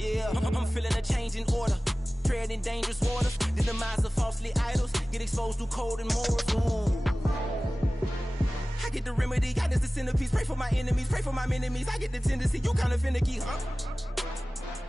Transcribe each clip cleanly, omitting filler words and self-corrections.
Yeah, I'm feeling a change in order. Treading dangerous waters. The demise of falsely idols. Get exposed through code and morals. Ooh. I get the remedy. God is the centerpiece. Pray for my enemies. Pray for my enemies. I get the tendency. You kind of finicky, huh?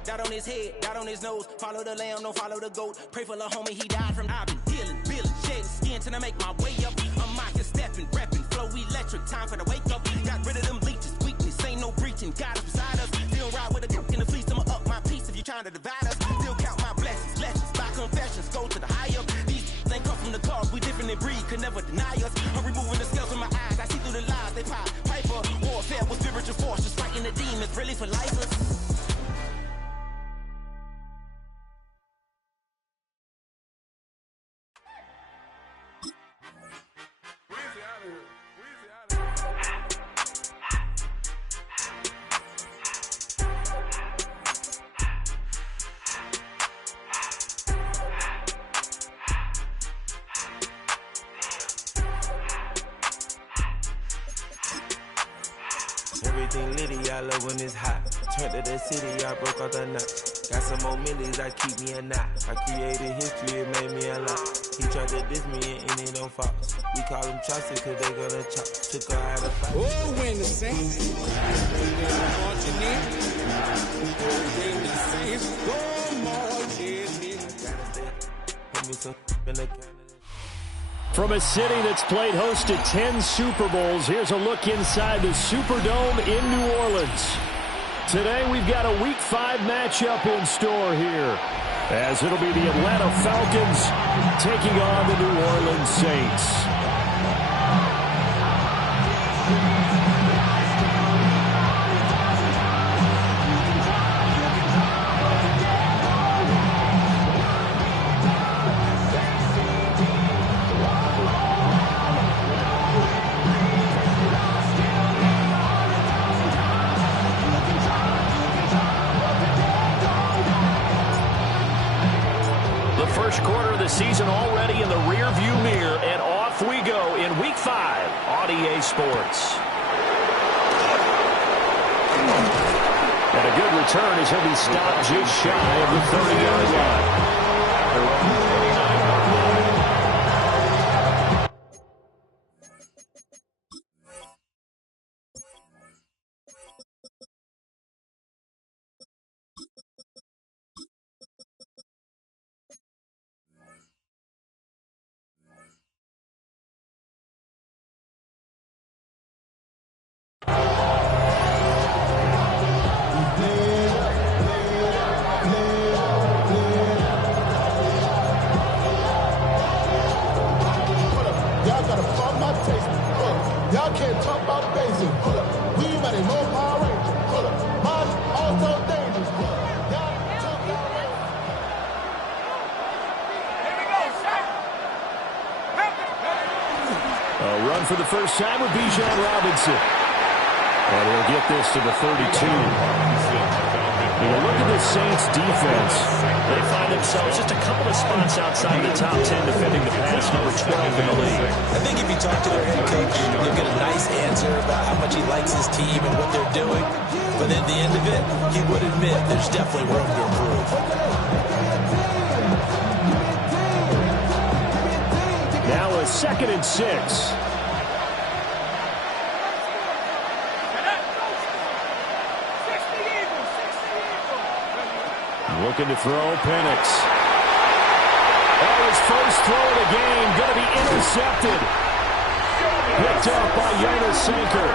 Dot on his head, dot on his nose. Follow the lamb, don't follow the goat. Pray for the homie, he died from. I've been dealing, billing, shedding skin till I make my way up. I'm mocking, stepping, repping, flow electric. Time for the wake up. Got rid of them leeches, weakness, ain't no breaching. God is beside us. Still ride with a cook in the fleece. I'ma up my piece if you trying to divide us. Still count my blessings, lessons, by confessions, go to the higher. These ain't come from the cause, we different in breed, could never deny us. I'm removing the scales from my eyes, I see through the lies they pop. Piper, warfare with spiritual force, just fighting the demons, really for lifers. Everything litty, I love when it's hot. Turned to the city, I broke out the nut. Got some more millies, I keep me a knot. I created history, it made me a lot. He tried to diss me and it don't Fox. We call them Chaucer cause they gonna chop. Took her out of fight. Oh, when the Saints marching in. When the Saints go marching in. Gotta stay up. Put me some in the Canada. From a city that's played host to 10 Super Bowls, here's a look inside the Superdome in New Orleans. Today we've got a Week 5 matchup in store here, as it'll be the Atlanta Falcons taking on the New Orleans Saints. First quarter of the season already in the rear-view mirror, and off we go in Week 5 on EA Sports. And a good return as he'll be stopped just shy of the 30-yard line. Y'all can't talk about basic. We ready, no Power Ranger. Mine also dangerous. Y'all talk about A run for the first time with Bijan Robinson. And he'll get this to the 32. Well, look at the Saints defense. They find themselves just a couple of spots outside of the top 10 defending the pass, number 12 in the league. I think if you talk to their head coach, you'll get a nice answer about how much he likes his team and what they're doing. But at the end of it, he would admit there's definitely room to improve. Now a 2nd and 6. Looking to throw, Penix. Oh, his first throw of the game, going to be intercepted. Picked up by Jonas Sanker.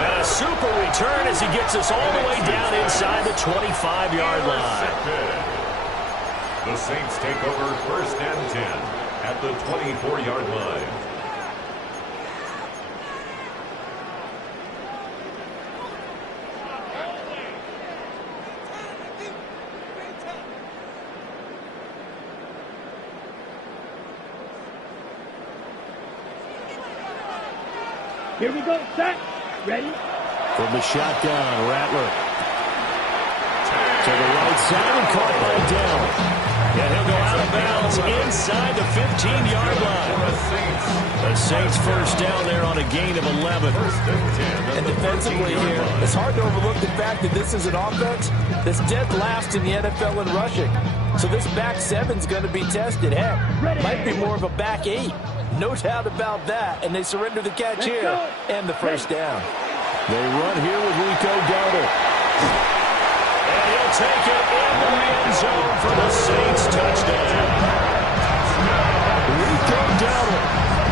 And a super return as he gets us all the way down inside the 25-yard line. The Saints take over 1st and 10 at the 24-yard line. Here we go, set, ready? From the shotgun, Rattler. To the right side and caught by Dell. And he'll go out of bounds inside the 15-yard line. The Saints first down there on a gain of 11. And defensively here, it's hard to overlook the fact that this is an offense that's dead last in the NFL in rushing. So this back seven's going to be tested. Heck, might be more of a back eight. No doubt about that. And they surrender the catch here and the first down. They run here with Rico Dowdle. And he'll take it into the end zone for the Saints touchdown. Rico Dowdle,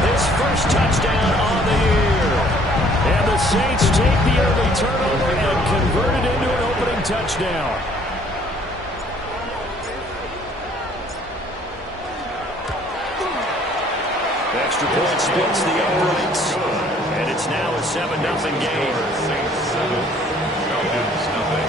his first touchdown on the year. And the Saints take the early turnover and convert it into an opening touchdown. Extra point splits the uprights. And it's now a 7-0 game. Saints 7, Falcons nothing.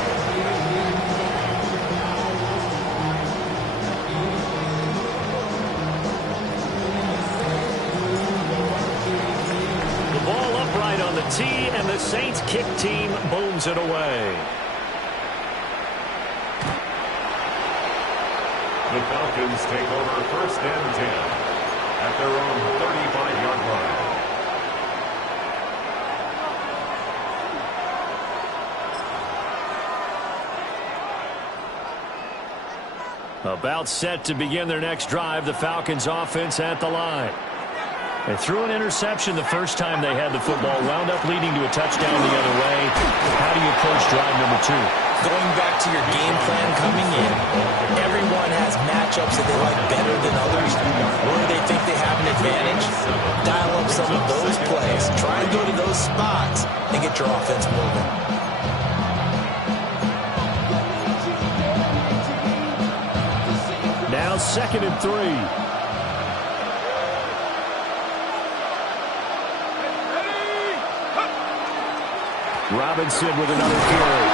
The ball upright on the tee, and the Saints kick team booms it away. The Falcons take over first and 10 at their own 35-yard line. About set to begin their next drive, the Falcons offense at the line. They threw an interception the first time they had the football, wound up leading to a touchdown the other way. How do you approach drive number 2? Going back to your game plan coming in, everyone has matchups that they like better than others, where they think they have an advantage. Dial up some of those plays. Try and go to those spots and get your offense moving. Now 2nd and 3. Robinson with another carry.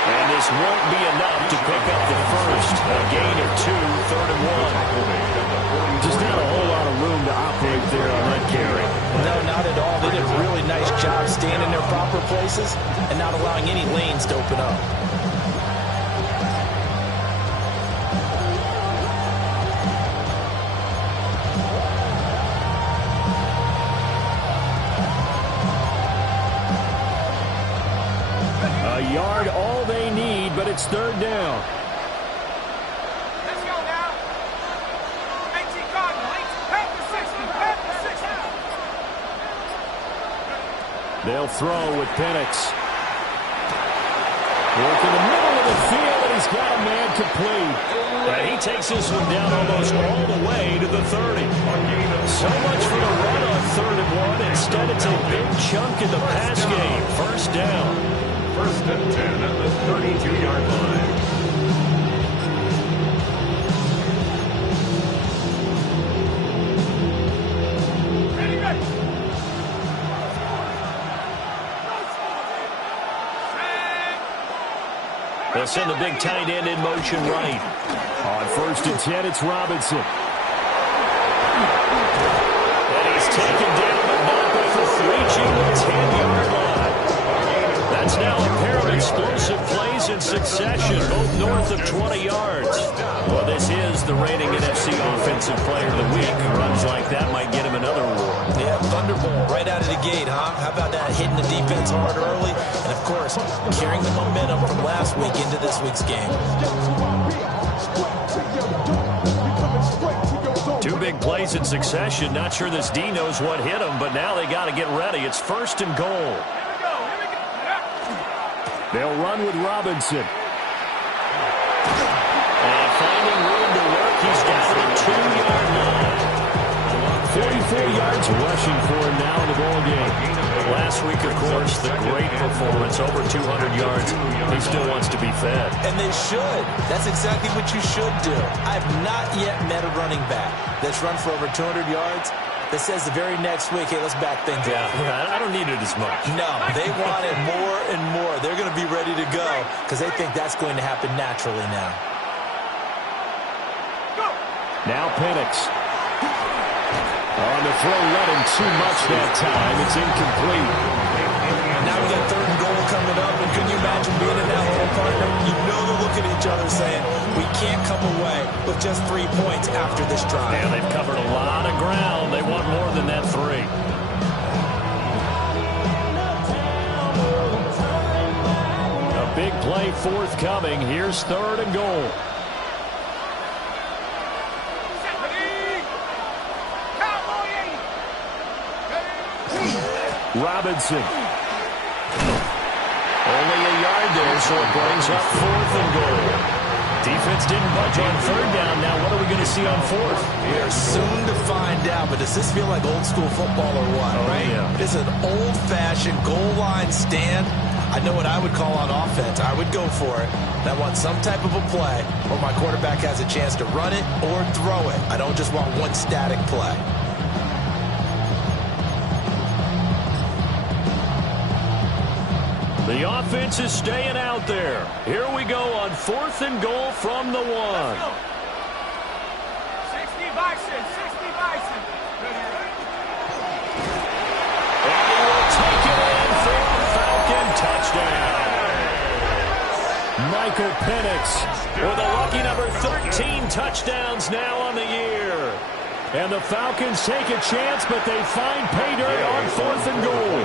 And this won't be enough to pick up the first. A gain of 2, 3rd and 1. Just not a whole lot of room to operate there on that carry. No, not at all. They did a really nice job staying in their proper places and not allowing any lanes to open up. A yard, all they need, but it's 3rd down. Let's go now. 18 Cardinals. Back to 60. Back to 60. They'll throw with Penix. Work in the middle of the field, and he's got a man complete. And he takes this one down almost all the way to the 30. So much for the run on 3rd and 1. Instead, it's a big chunk in the pass game. First down. First and 10 at the 32-yard line. They'll send the big tight end in motion right. On 1st and 10, it's Robinson. And he's taken down, but not before reaching the 10-yard line. That's now a pair of explosive plays in succession, both north of 20 yards. Well, this is the reigning NFC Offensive Player of the Week. Runs like that might get him another award. Yeah, Thunderbolt right out of the gate, huh? How about that? Hitting the defense hard early, and of course, carrying the momentum from last week into this week's game. 2 big plays in succession. Not sure this D knows what hit him, but now they got to get ready. It's 1st and goal. They'll run with Robinson. And finding room to work, he's got the 2-yard line. 44 yards rushing for him now in the ball game. Last week, of course, the great performance, over 200 yards. He still wants to be fed. And they should. That's exactly what you should do. I've not yet met a running back that's run for over 200 yards that says the very next week, hey, let's back things up. Yeah, I don't need it as much. No, they want it more and more. They're going to be ready to go because they think that's going to happen naturally now. Now Penix. On the throw, let him too much that time. It's incomplete. Now we got 3rd and goal coming up, and can you imagine being in that hole, partner? You know they're looking at each other saying, we can't come away with just 3 points after this drive. Yeah, they've covered a lot of ground. They want more than that 3. A big play forthcoming. Here's 3rd and goal. Robinson. Only a yard there, so it brings up 4th and goal. Defense didn't budge on 3rd down. Now what are we going to see on 4th? We are soon to find out, but does this feel like old school football or what, right? Yeah. This is an old-fashioned goal line stand. I know what I would call on offense. I would go for it. I want some type of a play where my quarterback has a chance to run it or throw it. I don't just want one static play. The offense is staying out there. Here we go on 4th and goal from the 1. 60 Bison, 60 Bison. And he will take it in for a Falcon touchdown. Michael Penix with a lucky number 13 touchdowns now on the year. And the Falcons take a chance, but they find pay dirt on 4th and goal.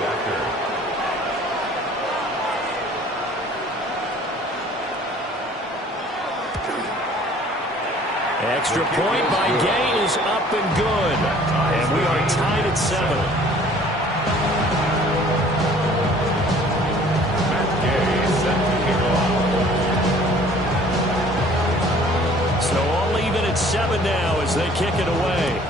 Extra point by Gay is up and good. And we are tied at 7. So all even at 7 now as they kick it away.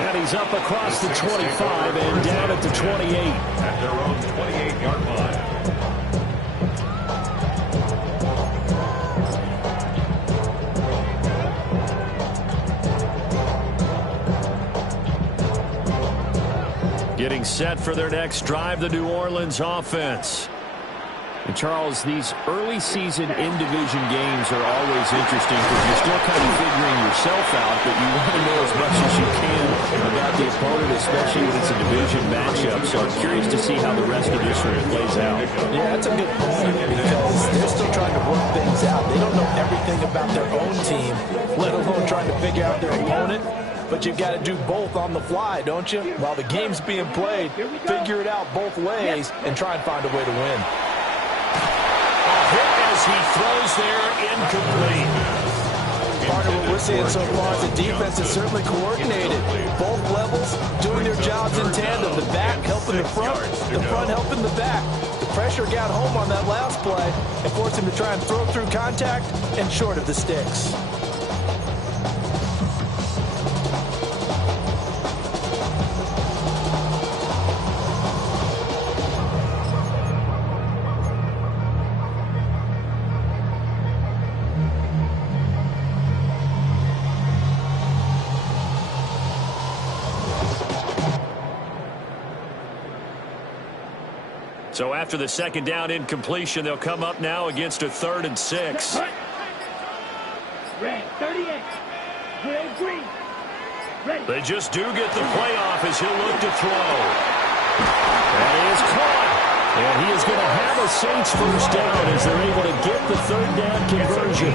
And he's up across the 25 and down at the 28. At their own 28-yard line. Getting set for their next drive, the New Orleans offense. And Charles, these early season in-division games are always interesting because you're still kind of figuring yourself out, but you want to know as much as you can about the opponent, especially when it's a division matchup. So I'm curious to see how the rest of this one plays out. Yeah, that's a good point because they're still trying to work things out. They don't know everything about their own team, let alone trying to figure out their opponent. But you've got to do both on the fly, don't you? While the game's being played, figure it out both ways and try and find a way to win. Hit as he throws there, incomplete. Part of what we're seeing so far is the defense is certainly coordinated. Both levels doing their jobs in tandem. The back helping the front helping the back. The pressure got home on that last play and forced him to try and throw through contact and short of the sticks. So after the second down incompletion, they'll come up now against a 3rd and 6. Red 38. Red green. Ready. They just do get the play off as he'll look to throw. And he is caught. And he is going to have a Saints first down as they're able to get the 3rd down conversion.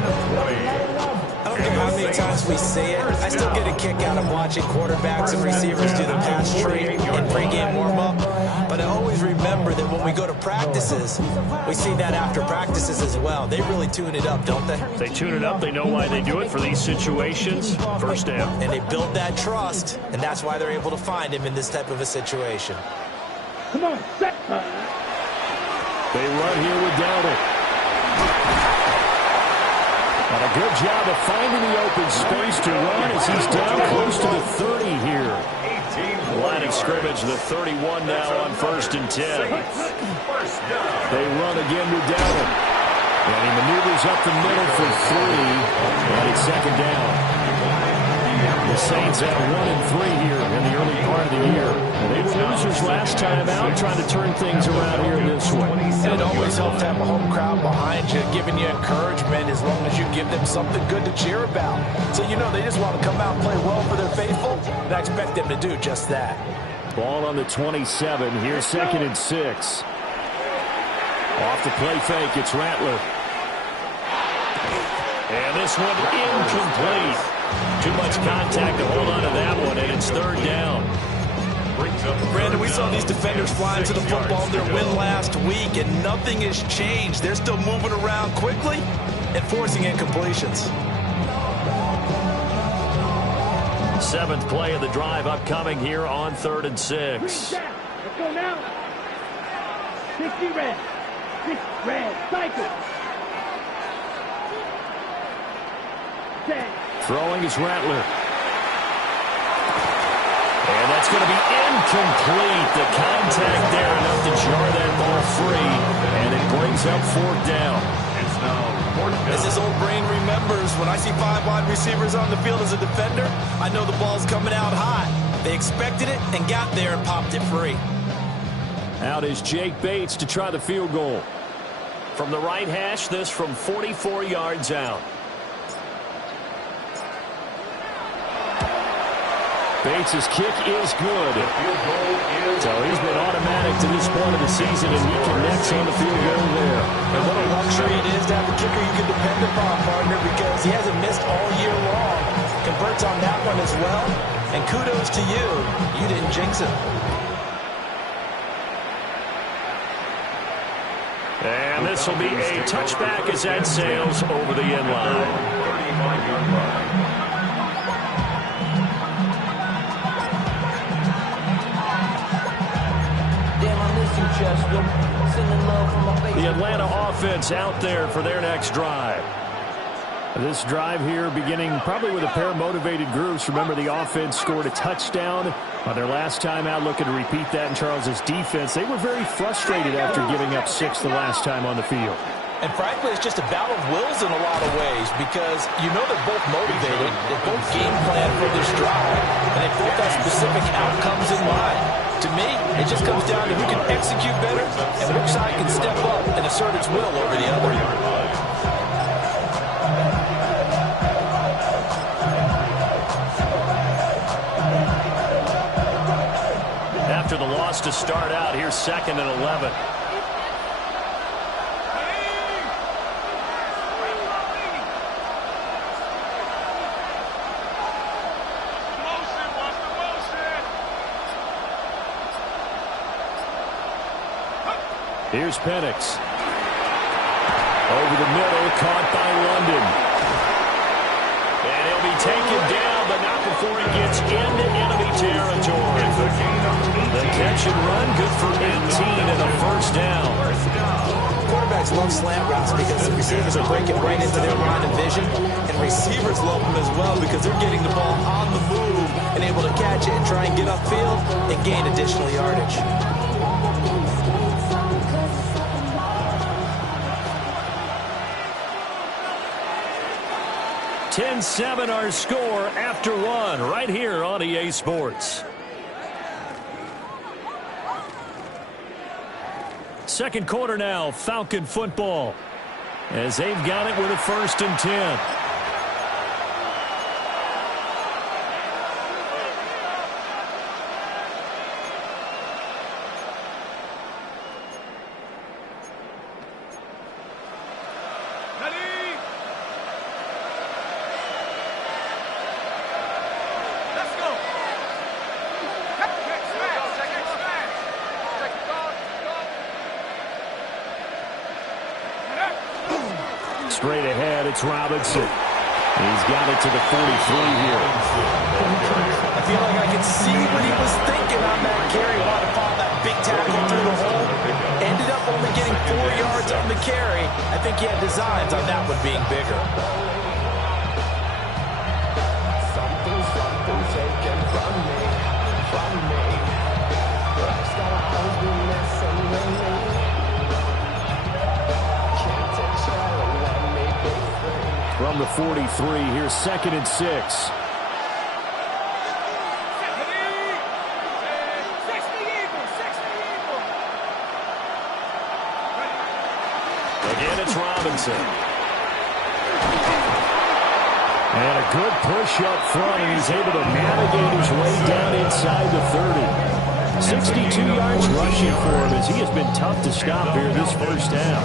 I don't care how many times we say it, I still get a kick out of watching quarterbacks and receivers do the pass tree in pregame warm-up. But I always remember that when we go to practices, we see that after practices as well. They really tune it up, don't they? They tune it up. They know why they do it for these situations. First down. And they build that trust, and that's why they're able to find him in this type of a situation. Come on, set. They run here with Dowdle. And a good job of finding the open space to run as he's down close to the 30 here. Line of scrimmage, the 31 now on 1st and 10. They run again with Dowdle. And he maneuvers up the middle for 3. And it's 2nd down. The Saints at 1-3 here in the early part of the year. They were losers last time out, trying to turn things around here in this one. And it always helps to have a home crowd behind you, giving you encouragement as long as you give them something good to cheer about. So, you know, they just want to come out and play well for their faithful, and I expect them to do just that. Ball on the 27. Here's 2nd and 6. Off the play fake, it's Rattler. And this one incomplete. Too much contact to hold on to that one, and it's 3rd down. Brandon, we saw these defenders flying to the football in their win last week, and nothing has changed. They're still moving around quickly and forcing incompletions. 7th play of the drive upcoming here on 3rd and 6. Let's go now. 60 red. 6 red. Cycle. 10. Throwing is Rattler. And that's going to be incomplete. The contact there enough to jar that ball free. And it brings up 4th down. It's now 4th down. As his old brain remembers, when I see 5 wide receivers on the field as a defender, I know the ball's coming out high. They expected it and got there and popped it free. Out is Jake Bates to try the field goal. From the right hash, this from 44 yards out. Bates' kick is good. So he's been automatic to this point of the season, and he connects on the field goal there. And what a luxury it is to have a kicker you can depend upon, partner, because he hasn't missed all year long. Converts on that one as well. And kudos to you. You didn't jinx it. And this will be a touchback as that sails over the end line. 35-yard line. The Atlanta offense out there for their next drive. This drive here beginning probably with a pair of motivated groups. Remember, the offense scored a touchdown on their last time out, looking to repeat that in Charles's defense. They were very frustrated after giving up 6 the last time on the field. And frankly, it's just a battle of wills in a lot of ways, because you know they're both motivated, they both game plan for this drive, and they both have specific outcomes in mind. To me, it just comes down to who can execute better and which side can step up and assert its will over the other. After the loss to start out, here's 2nd and 11. Here's Penix. Over the middle, caught by London. And he'll be taken down, but not before he gets into enemy territory. The catch and run, good for 18 and a 1st down. Quarterbacks love slant routes because the receivers are breaking right into their line of vision, and receivers love them as well because they're getting the ball on the move and able to catch it and try and get upfield and gain additional yardage. 10-7 our score after 1 right here on EA Sports. Second quarter now, Falcon football, as they've got it with a 1st and 10. Straight ahead, it's Robinson. He's got it to the 43 here. I feel like I can see what he was thinking on that carry. Wanted to follow that big tackle through the hole. Ended up only getting 4 yards on the carry. I think he had designs on that one being bigger. Something's taken from me. It's gonna always be missing with me. From the 43, here's 2nd and 6. Again, it's Robinson. And a good push up front, and he's able to navigate his way down inside the 30. 62 yards rushing for him as he has been tough to stop here this first half.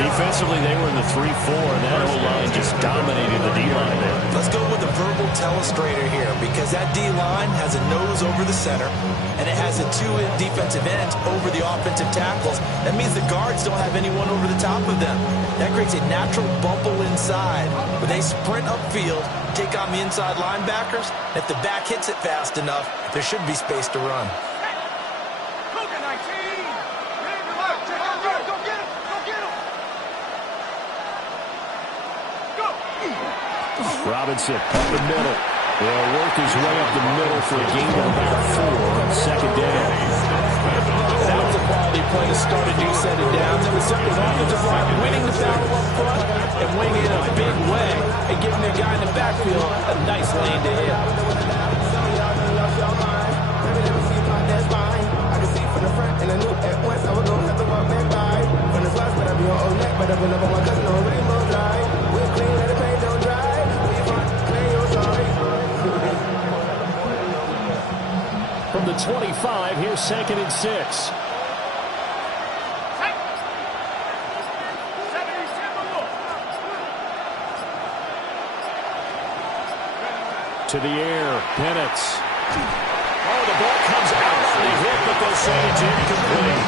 Defensively, they were in the 3-4, and that O-line just dominated the D-line there. Let's go with a verbal telestrator here because that D-line has a nose over the center, and it has a 2 defensive ends over the offensive tackles. That means the guards don't have anyone over the top of them. That creates a natural bubble inside where they sprint upfield, take on the inside linebackers. If the back hits it fast enough, there should be space to run. Robinson up the middle. They'll work his way up the middle for a gain of about 4 on second down. That was a quality play to start a new set of downs. It was simply the offensive line winning the battle up front and winning it in a big way and giving their guy in the backfield a nice lane to hit. From the 25, here's 2nd and 6. To the air, Penix. Oh, the ball comes out on the hit, but they'll say it's incomplete.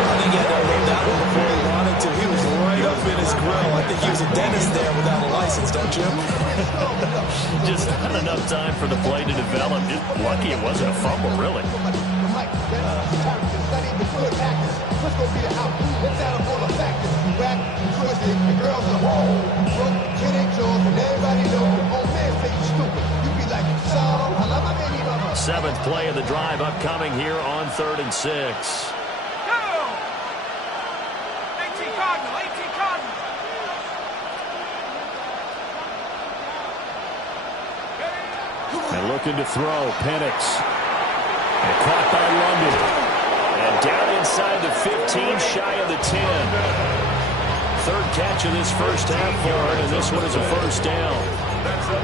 I think he had to load that one before he wanted to. He was right up in his grill. I think he was a dentist there without a license, don't you? Just not enough time for the play to develop. Just lucky it wasn't a fumble, really. Seventh play of the drive upcoming here on 3rd and 6. Go! 18 Cardinal, 18 Cardinal. And looking to throw, Penix. And caught by London. And down inside the 15, shy of the 10. 3rd catch of this first half for him, and this one is a first down.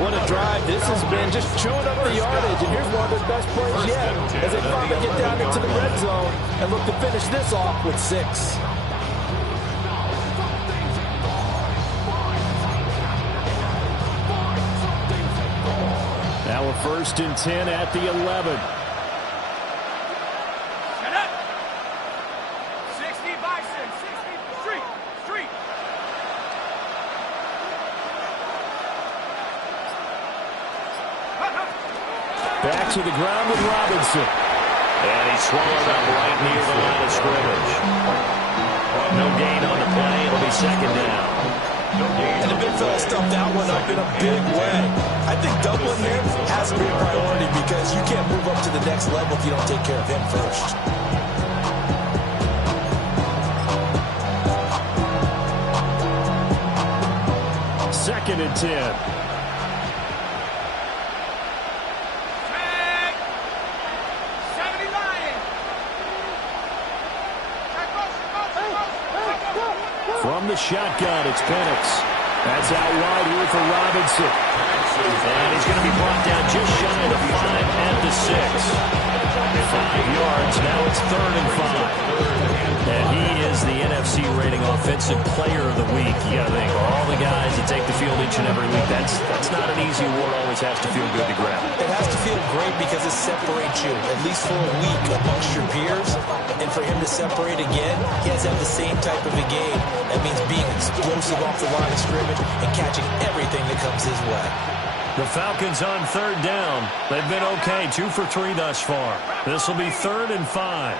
What a drive. This has been just chewing up the yardage, and here's one of their best plays yet as they finally get down into the red zone and look to finish this off with 6. Now a 1st and 10 at the 11. Set up. 60 Bison, 60 Street. Back to the ground with Robinson. And he's swallowed up right near the line of scrimmage. No gain on the play. It'll be 2nd down. And the big fella stuffed that one up in a big way. I think doubling him has to be a priority because you can't move up to the next level if you don't take care of him first. Second and 10. From the shotgun, it's Penix. That's out wide here for Robinson. And he's going to be brought down just shy of the 5 at the 6. 5 yards. Now it's 3rd and 5. And he is the NFC rating offensive player of the week. You got to think, all the guys that take the field each and every week, that's not an easy award. Always has to feel good to grab. It has to feel great because it separates you, at least for a week, amongst your peers. And for him to separate again, he has to have the same type of a game. That means being explosive off the line of scrimmage and catching everything that comes his way. The Falcons on 3rd down. They've been okay, 2 for 3 thus far. This will be 3rd and 5.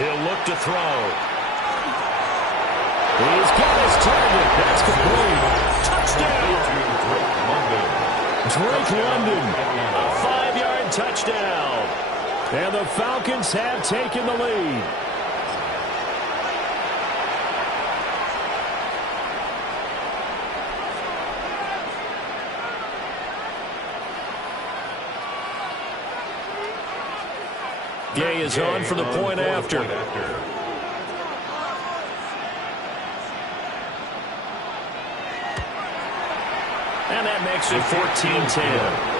He'll look to throw. He's got his target. That's complete. Touchdown. Drake London. A 5-yard touchdown. And the Falcons have taken the lead. Gay is on for the point after. And that makes it 14-10.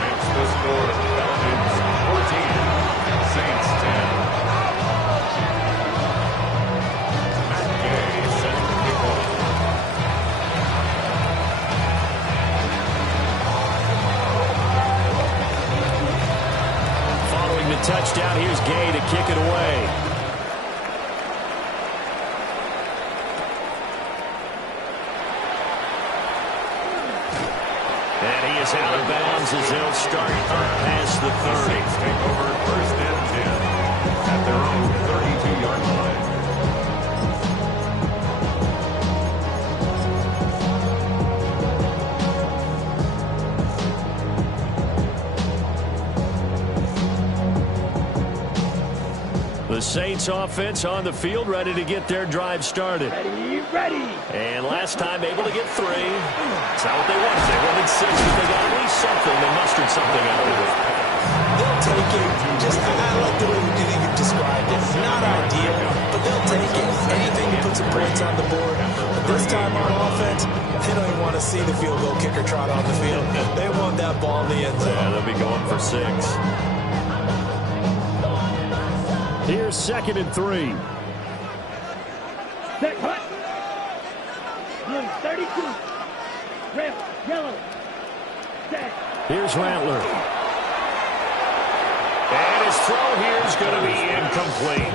Makes the score Falcons 14, Saints 10. Matt Gay set to kick off. Following the touchdown, here's Gay to kick it away. And he is out of bounds as they'll start past the 30. Saints take over first and 10 at their own 32-yard line. The Saints offense on the field, ready to get their drive started. Ready. And last time able to get 3. It's not what they wanted. They wanted 6, but they got at least something. They mustered something out of it. They'll take it. Just, I like the way you described it. Not ideal, but they'll take it. Anything to put some points on the board. But this time on offense, they don't even want to see the field goal kicker trot on the field. They want that ball in the end zone. Yeah, they'll be going for 6. Here's 2nd and 3. Set, hut. Blue 32. Red, yellow. Set. Here's Rattler. And his throw here is going to be incomplete.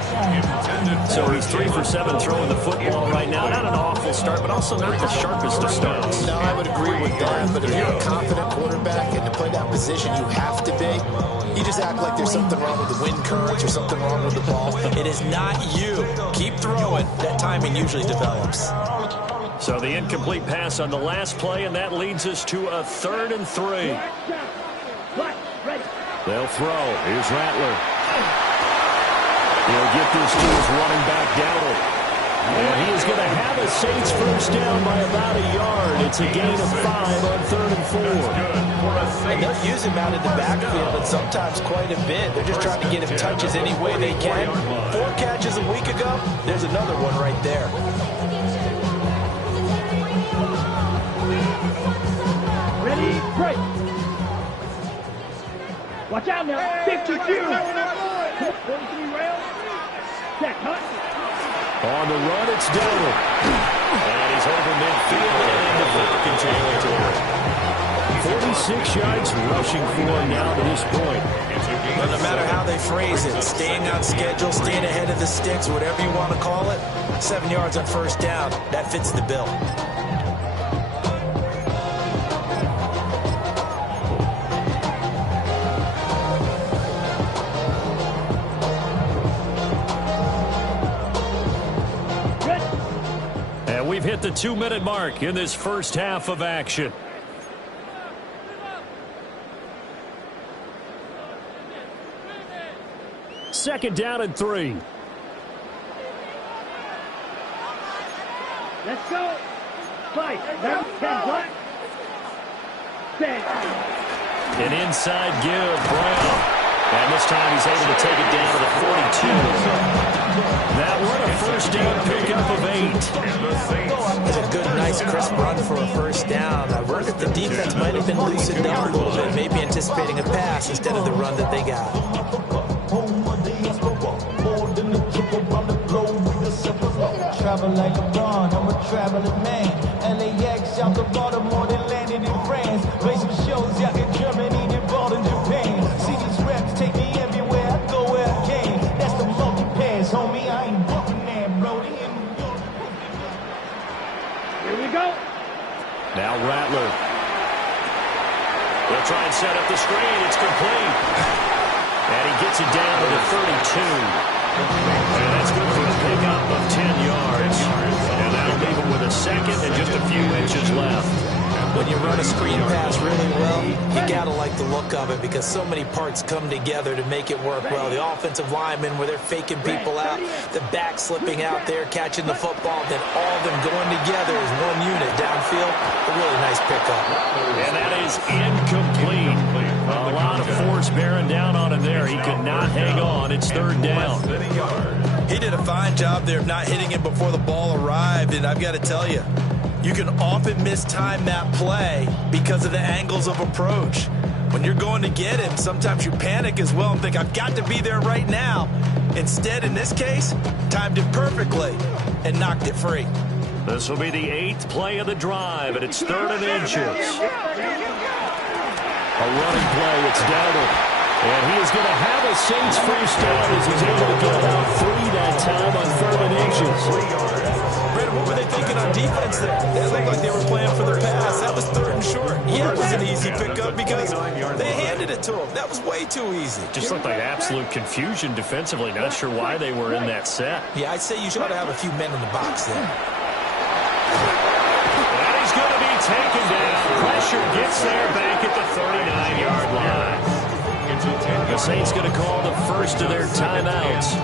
So he's 3 for 7 throwing the football right now. Not an awful start, but also not the sharpest of starts. No, I would agree with that. But if you're a confident quarterback and to play that position, you have to be. You just act like there's something wrong with the wind currents or something wrong with the ball. It is not you. Keep throwing. That timing usually develops. So the incomplete pass on the last play, and that leads us to a 3rd and 3. They'll throw. Here's Rattler. He'll get this to his running back, Dowdle. And he is going to have a Saints first down by about a yard. It's a gain of 5 on 3rd and 4. And they'll use him out in the backfield, and sometimes quite a bit. They're just trying to get him touches any way they can. 4 catches a week ago. There's another one right there. Ready, break. Watch out now. 52. 43 rail. Set, hut. On the run, it's Dowdle. And he's over midfield and into Falcon territory. 46 yards rushing for him now to this point. But no matter how they phrase it, staying on schedule, staying ahead of the sticks, whatever you want to call it, 7 yards on first down, that fits the bill. We've hit the 2-minute mark in this first half of action. Second down and 3. Let's go. Fight. Now 10 black. Set. An inside give, Brown. And this time he's able to take it down to the 42. That one a first down pickup of 8. It's a good, nice, crisp run for a first down. I wonder if the defense might have been loosened up a little bit, maybe anticipating a pass instead of the run that they got. Travel like a bond, I'm a traveling man. LAX out to Baltimore, then landed in France. Play some shows out in Germany, then bought in Japan. See these reps take me everywhere, I go where I can. That's the monkey pass, homie, I ain't walking there, Brody. Here we go. Now Rattler. They'll try and set up the screen. It's complete. And he gets it down to the 32. And that's good for a pickup of 10 yards. And that'll leave him with a second and just a few inches left. When you run a screen pass really well, you gotta like the look of it because so many parts come together to make it work well. The offensive linemen where they're faking people out, the back slipping out there, catching the football, then all of them going together as one unit downfield. A really nice pickup. And that is incomplete. A lot of force bearing down on him there. He could not hang on. It's 3rd down. He did a fine job there of not hitting him before the ball arrived, and I've got to tell you, you can often mistime that play because of the angles of approach. When you're going to get him, sometimes you panic as well and think, I've got to be there right now. Instead, in this case, timed it perfectly and knocked it free. This will be the 8th play of the drive, and it's 3rd and inches. A running play, it's Dowdle. And he is going to have a Saints first down as he's able to get about 3 that time on 3rd and inches. Brandon, what were they thinking on defense there? They looked like they were playing for the pass. That was 3rd and short. Yeah, it was an easy pickup because they handed it to him. That was way too easy. Just looked like absolute confusion defensively. Not sure why they were in that set. Yeah, I'd say you should have a few men in the box there. And he's going to be taken down. Pressure gets there back at the 39-yard line. The Saints going to call the first of their timeouts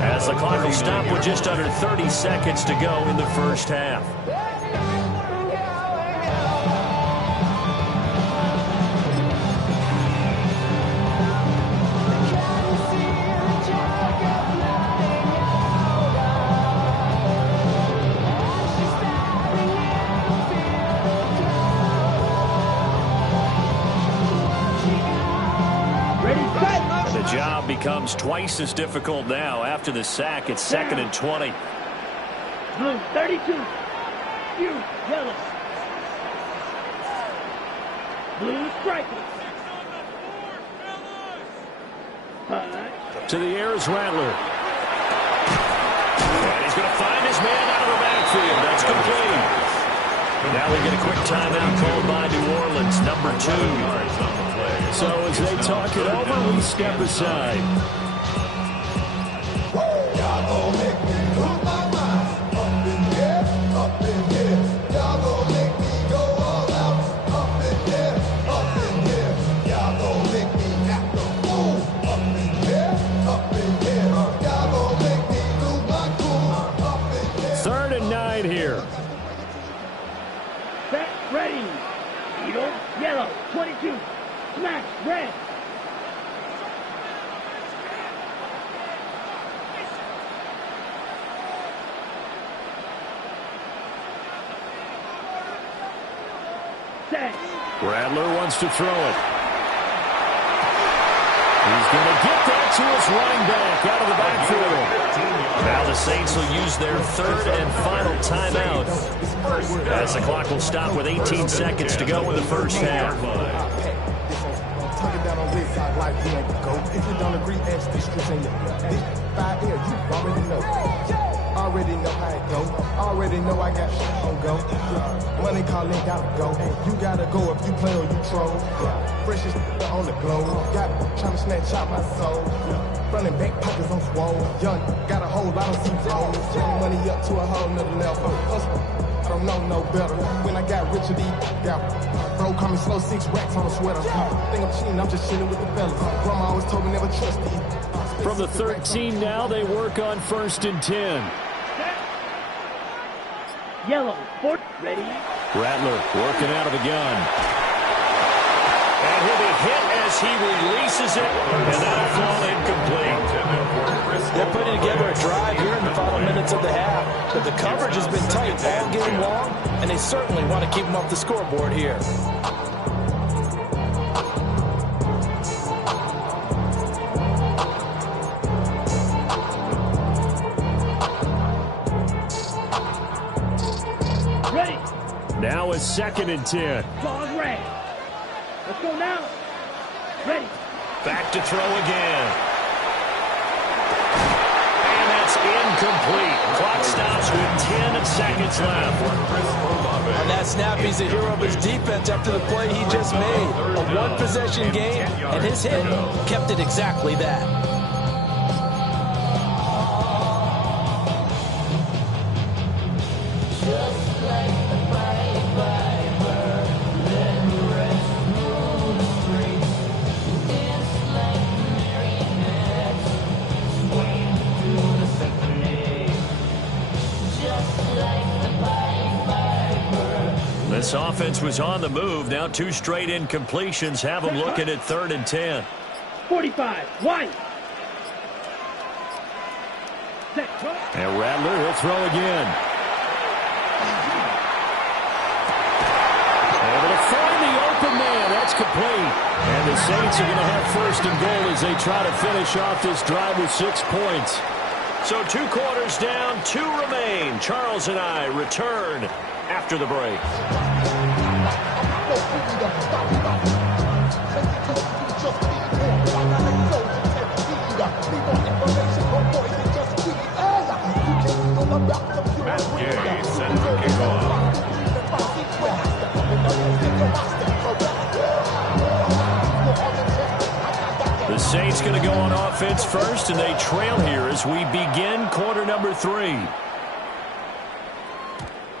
as the clock will stop with just under 30 seconds to go in the first half. The job becomes twice as difficult now. After the sack, it's 2nd and 20. Blue, 32. You, yellow. Blue, striker. To the air is Rattler. And he's going to find his man out of the backfield. That's complete. Now we get a quick timeout called by New Orleans, number 2. So as they talk it over, we step aside. Y'all gon' make me lose my mind. Up in here, up in here. Y'all gon' make me go all out. Up in here, up in here. Y'all gon' make me act a fool. Up in here, up in here. Y'all gon' make me lose my cool. Up in here. 3rd and 9 here. Set, ready. Eagle, yellow, 22. Smash, red. Set. Rattler wants to throw it. He's going to get that to his running back out of the backfield. Now the Saints will use their 3rd and final timeout as the clock will stop with 18 seconds to go in the first half. Down on this side like you ain't the GOAT. If you don't agree, ask the streets in your this 5 years, you already know. Already know how it go. Already know I got shit on go. Money calling, gotta go. You gotta go if you play or you troll. Freshest on the globe. Got trying to snatch out my soul. Running back pockets on swole. Young, got a whole lot of seats on. Turning money up to a whole nother level. I don't know no better. When I got rich of these, got bro, call me slow, 6 racks on a sweater. Think I'm cheating, I'm just chilling with the fellas. Grandma always told me never trust these. From the 13 now, they work on 1st and 10. Yellow, 4, ready. Rattler working out of the gun. And he'll be hit as he releases it, and that'll fall incomplete. They're putting together a drive here in the final minutes of the half, but the coverage has been tight all game long, and they certainly want to keep them off the scoreboard here. Ready. Now it's 2nd and 10. Dog red. Let's go now. Ready. Back to throw again. And that's incomplete. Clock stops with 10 seconds left. On that snap, he's a hero of his defense after the play he just made. A one-possession game, and his hit kept it exactly that. This offense was on the move. Now 2 straight incompletions have them looking at 3rd and 10. 45, White. And Rattler will throw again. Able to find the open man. That's complete. And the Saints are going to have first and goal as they try to finish off this drive with 6 points. So 2 quarters down, 2 remain. Charles and I return after the break. Matt Gay sends the kickoff. The Saints going to go on offense first, and they trail here as we begin quarter number 3.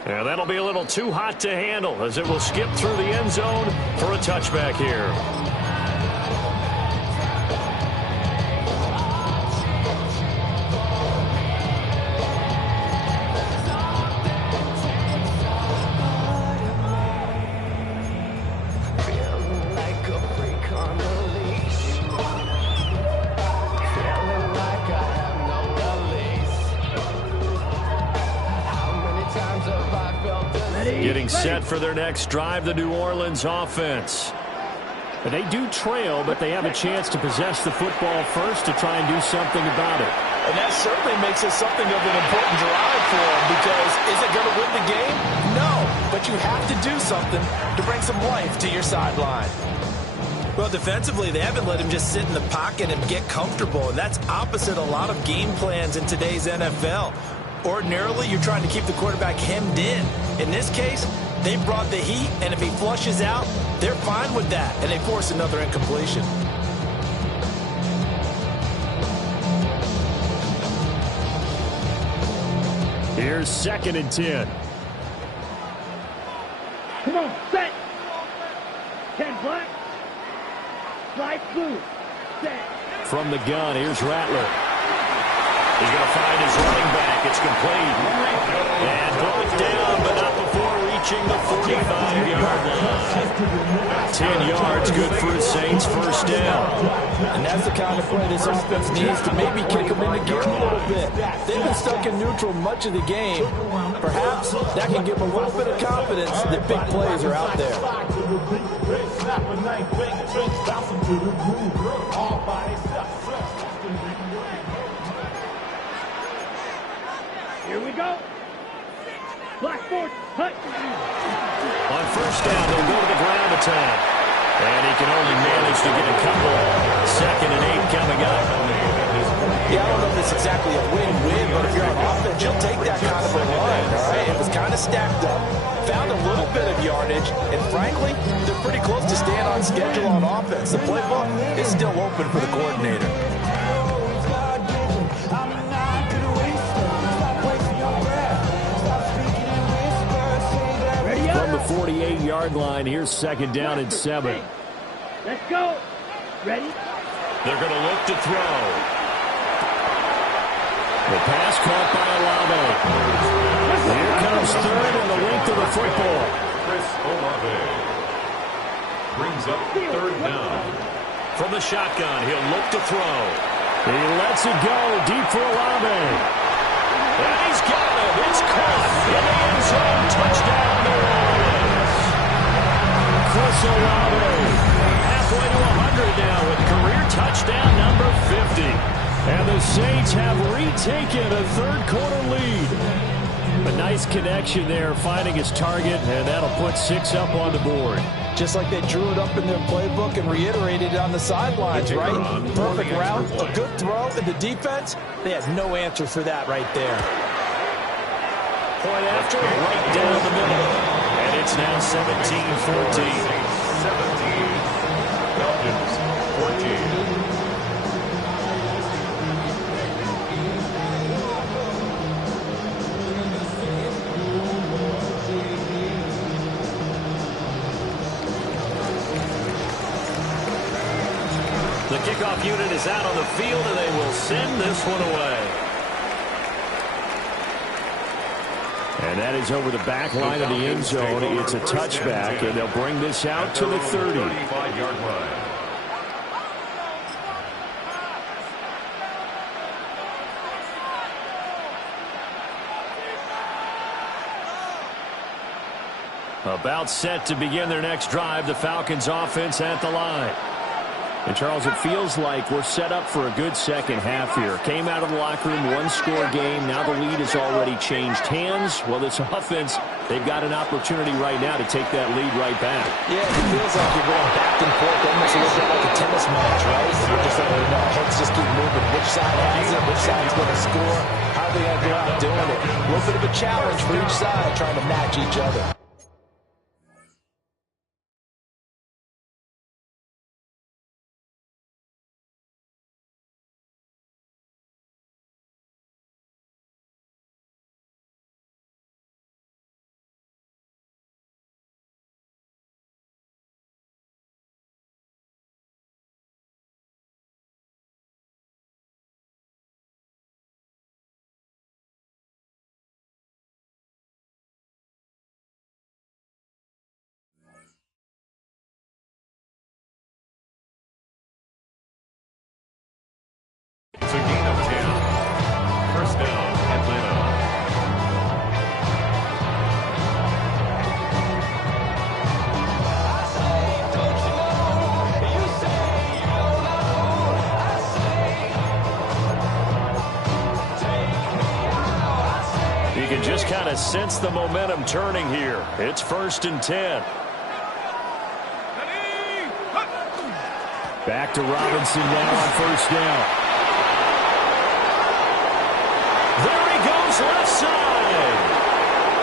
Yeah, that'll be a little too hot to handle as it will skip through the end zone for a touchback here. Getting set for their next drive, the New Orleans offense. They do trail, but they have a chance to possess the football first to try and do something about it. And that certainly makes it something of an important drive for them, because is it going to win the game? No, but you have to do something to bring some life to your sideline. Well, defensively, they haven't let him just sit in the pocket and get comfortable, and that's opposite a lot of game plans in today's NFL. Ordinarily, you're trying to keep the quarterback hemmed in. In this case, they brought the heat, and if he flushes out, they're fine with that, and they force another incompletion. Here's 2nd and 10. Come on, set. 10 black. Slide blue. Set. From the gun, here's Rattler. He's going to find his running back. It's complete. And brought down, but not before reaching the 45-yard line. 10 yards, good for the Saints, first down. And that's the kind of play this offense needs to maybe kick them into gear a little bit. They've been stuck in neutral much of the game. Perhaps that can give them a little bit of confidence that big plays are out there. Here we go. Blackboard, hut. On first down, they'll go to the ground attack. And he can only manage to get a couple. 2nd and 8 coming up. Yeah, I don't know if it's exactly a win-win, but if you're on offense, you'll take that kind of a run, all right? It was kind of stacked up, found a little bit of yardage, and frankly, they're pretty close to staying on schedule on offense. The playbook is still open for the coordinator. From the 48-yard line, here's 2nd down and 7. Let's go. Ready? They're going to look to throw. The pass caught by Olave. Here comes 3rd and the length of the football. Chris Olave brings up 3rd down. From the shotgun, he'll look to throw. He lets it go deep for Olave. And he's got it. It's caught in the end zone. Touchdown, New Orleans. Chris Olave halfway to 100 now with career touchdown number 50. And the Saints have retaken a 3rd quarter lead. A nice connection there, finding his target, and that'll put 6 up on the board. Just like they drew it up in their playbook and reiterated it on the sidelines, right? Perfect route, a good throw, and the defense, they had no answer for that right there. Point after, right down the middle. And it's now 17-14. 17. Falcons 14. The kickoff unit is out on the field, and they will send this one away. And that is over the back line of the end zone. It's a touchback, and they'll bring this out to the 30. 35-yard line. About set to begin their next drive, the Falcons offense at the line. And, Charles, it feels like we're set up for a good second half here. Came out of the locker room, one-score game. Now the lead has already changed hands. Well, this offense, they've got an opportunity right now to take that lead right back. Yeah, it feels like you're going back and forth, almost a little bit like a tennis match, right? You're just letting heads just keep moving. Which side has it? Which side's going to score? How are they going to go out doing it? A little bit of a challenge for each side, trying to match each other. It's a gain of 10. First down, Atlanta. You can just kind of sense the momentum turning here. It's 1st and 10. Back to Robinson now on 1st down. There he goes, left side.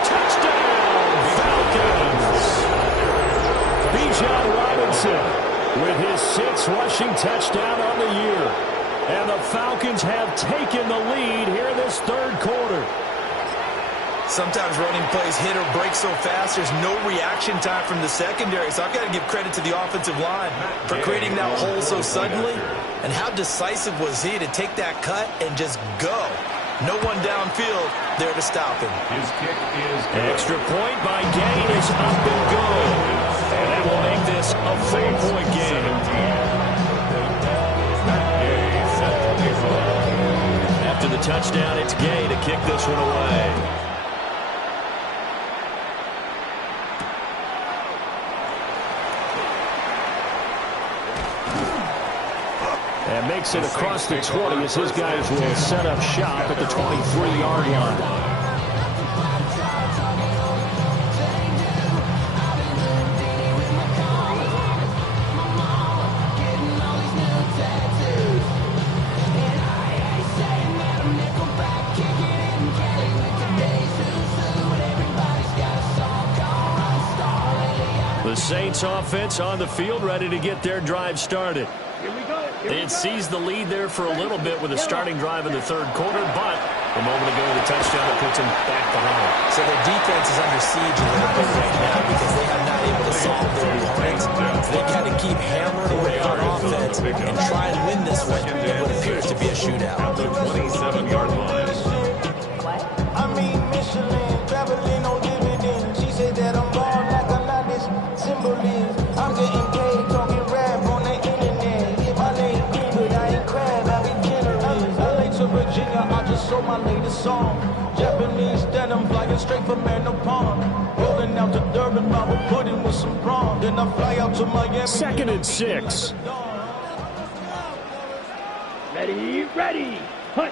Touchdown, Falcons. Bijan Robinson with his 6th rushing touchdown on the year. And the Falcons have taken the lead here in this 3rd quarter. Sometimes running plays hit or break so fast, there's no reaction time from the secondary. So I've got to give credit to the offensive line for creating that hole so suddenly. And how decisive was he to take that cut and just go? No one downfield there to stop him. His kick is good. Extra point by Gain is up and good. And that will make this a 4-point game. After the touchdown, it's Gay to kick this one away. And makes it across the 20 as his guys will set up shop at the 23-yard line. The Saints offense on the field, ready to get their drive started. They had seized the lead there for a little bit with a starting drive in the 3rd quarter, but a moment ago the touchdown that puts them back behind. So their defense is under siege a little bit right now because they have not able to solve their opponents. They've got to keep hammering away on offense and try and win this one in what appears to be a shootout. At the 27-yard line. I mean, Michelin, traveling on dividends. She said that I'm born like a lot of symbol is. I'm getting paid, talking rap on the internet. Yeah, my name big, but I ain't crab, I be generous. LA to Virginia, I just sold my latest song. Japanese denim, flying straight from Manapon. Rolling out to Durban, I would put in with some prawn. Then I fly out to Miami. 2nd and 6. Ready. Hut.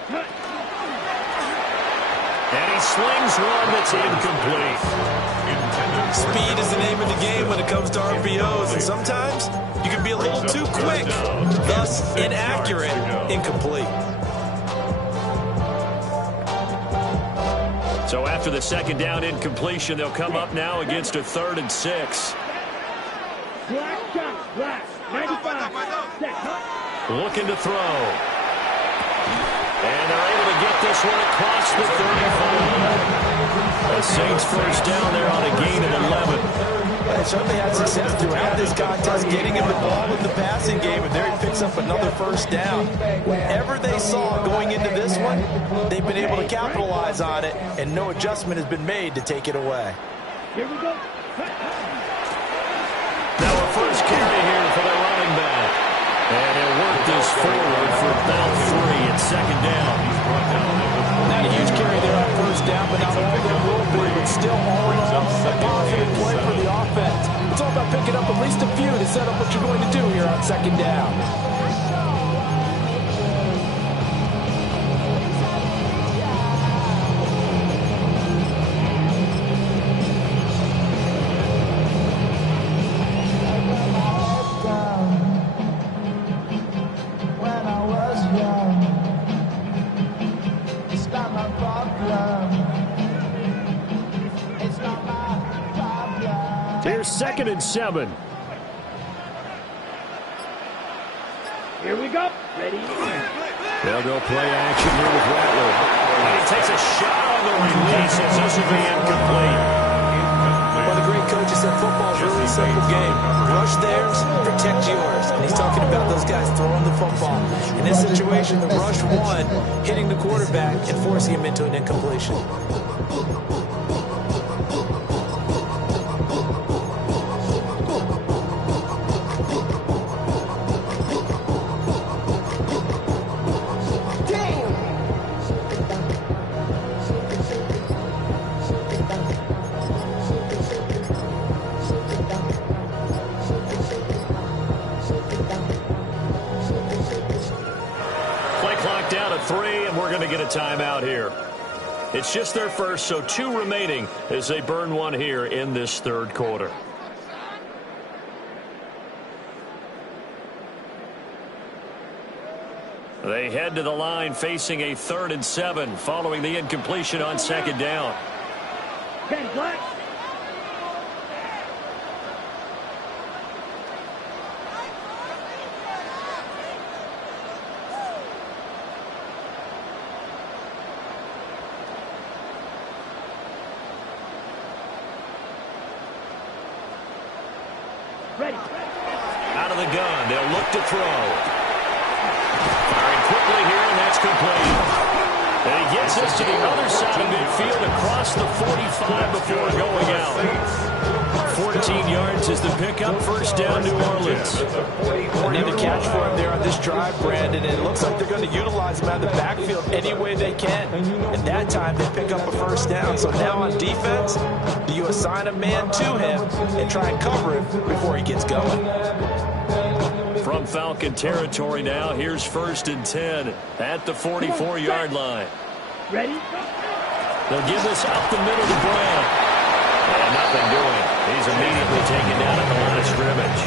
And he slings one that's incomplete. Speed is the name of the game when it comes to RPOs, and sometimes you can be a little too quick, thus inaccurate, incomplete. So after the 2nd down incompletion, they'll come up now against a 3rd and 6. Black shot, black. 95. Set, hut. Looking to throw. And they're able to get this one across the 35. The Saints 1st down there on a gain of 11. They certainly had success throughout this contest getting him the ball in the passing game, and there he picks up another 1st down. Whatever they saw going into this one, they've been able to capitalize on it, and no adjustment has been made to take it away. Here we go. Now a first carry here for the running back. And he'll work this forward for about 3 at 2nd down. Not a huge carry there on 1st first down, but not all of them will be. But still, all in all, a positive play for the offense. It's all about picking up at least a few to set up what you're going to do here on second down. Here's 2nd and 7. Here we go. Ready? They'll go play action here with Rattler. And he takes a shot on the release as this will be incomplete. Well, the great coach said football is really a simple game. Rush theirs, protect yours. And he's talking about those guys throwing the football. In this situation, the rush one, hitting the quarterback and forcing him into an incompletion. Timeout here. It's just their first, so 2 remaining as they burn one here in this third quarter. They head to the line facing a 3rd and 7 following the incompletion on second down. 10 flags. Out of the gun, they'll look to throw. Firing quickly here, and that's complete. And he gets us to the other side of midfield across the 45 before going out. 14 yards is the pickup, first down New Orleans. Another catch for him there on this drive, Brandon, and it looks like they're going to utilize him out of the backfield any way they can. And that time they pick up a first down. So now on defense, do you assign a man to him and try and cover him before he gets going? From Falcon territory now, here's 1st and 10 at the 44-yard line. Ready? They'll give this up the middle to Brown. And nothing doing. He's immediately taken down at the line of scrimmage.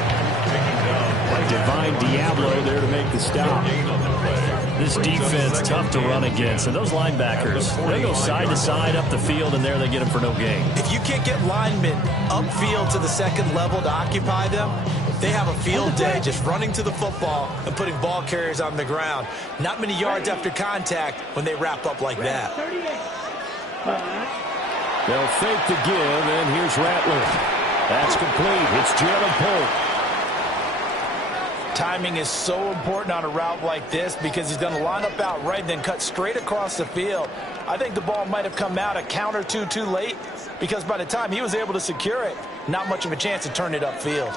Divine Diablo there to make the stop. This defense tough to run against. And those linebackers, they go side to side up the field, and there they get them for no gain. If you can't get linemen upfield to the second level to occupy them, they have a field day just running to the football and putting ball carriers on the ground. Not many yards after contact when they wrap up like that. They'll fake the give, and here's Rattler. That's complete. It's Jalen Polk. Timing is so important on a route like this because he's going to line up out right and then cut straight across the field. I think the ball might have come out a count or two too late because by the time he was able to secure it, not much of a chance to turn it upfield.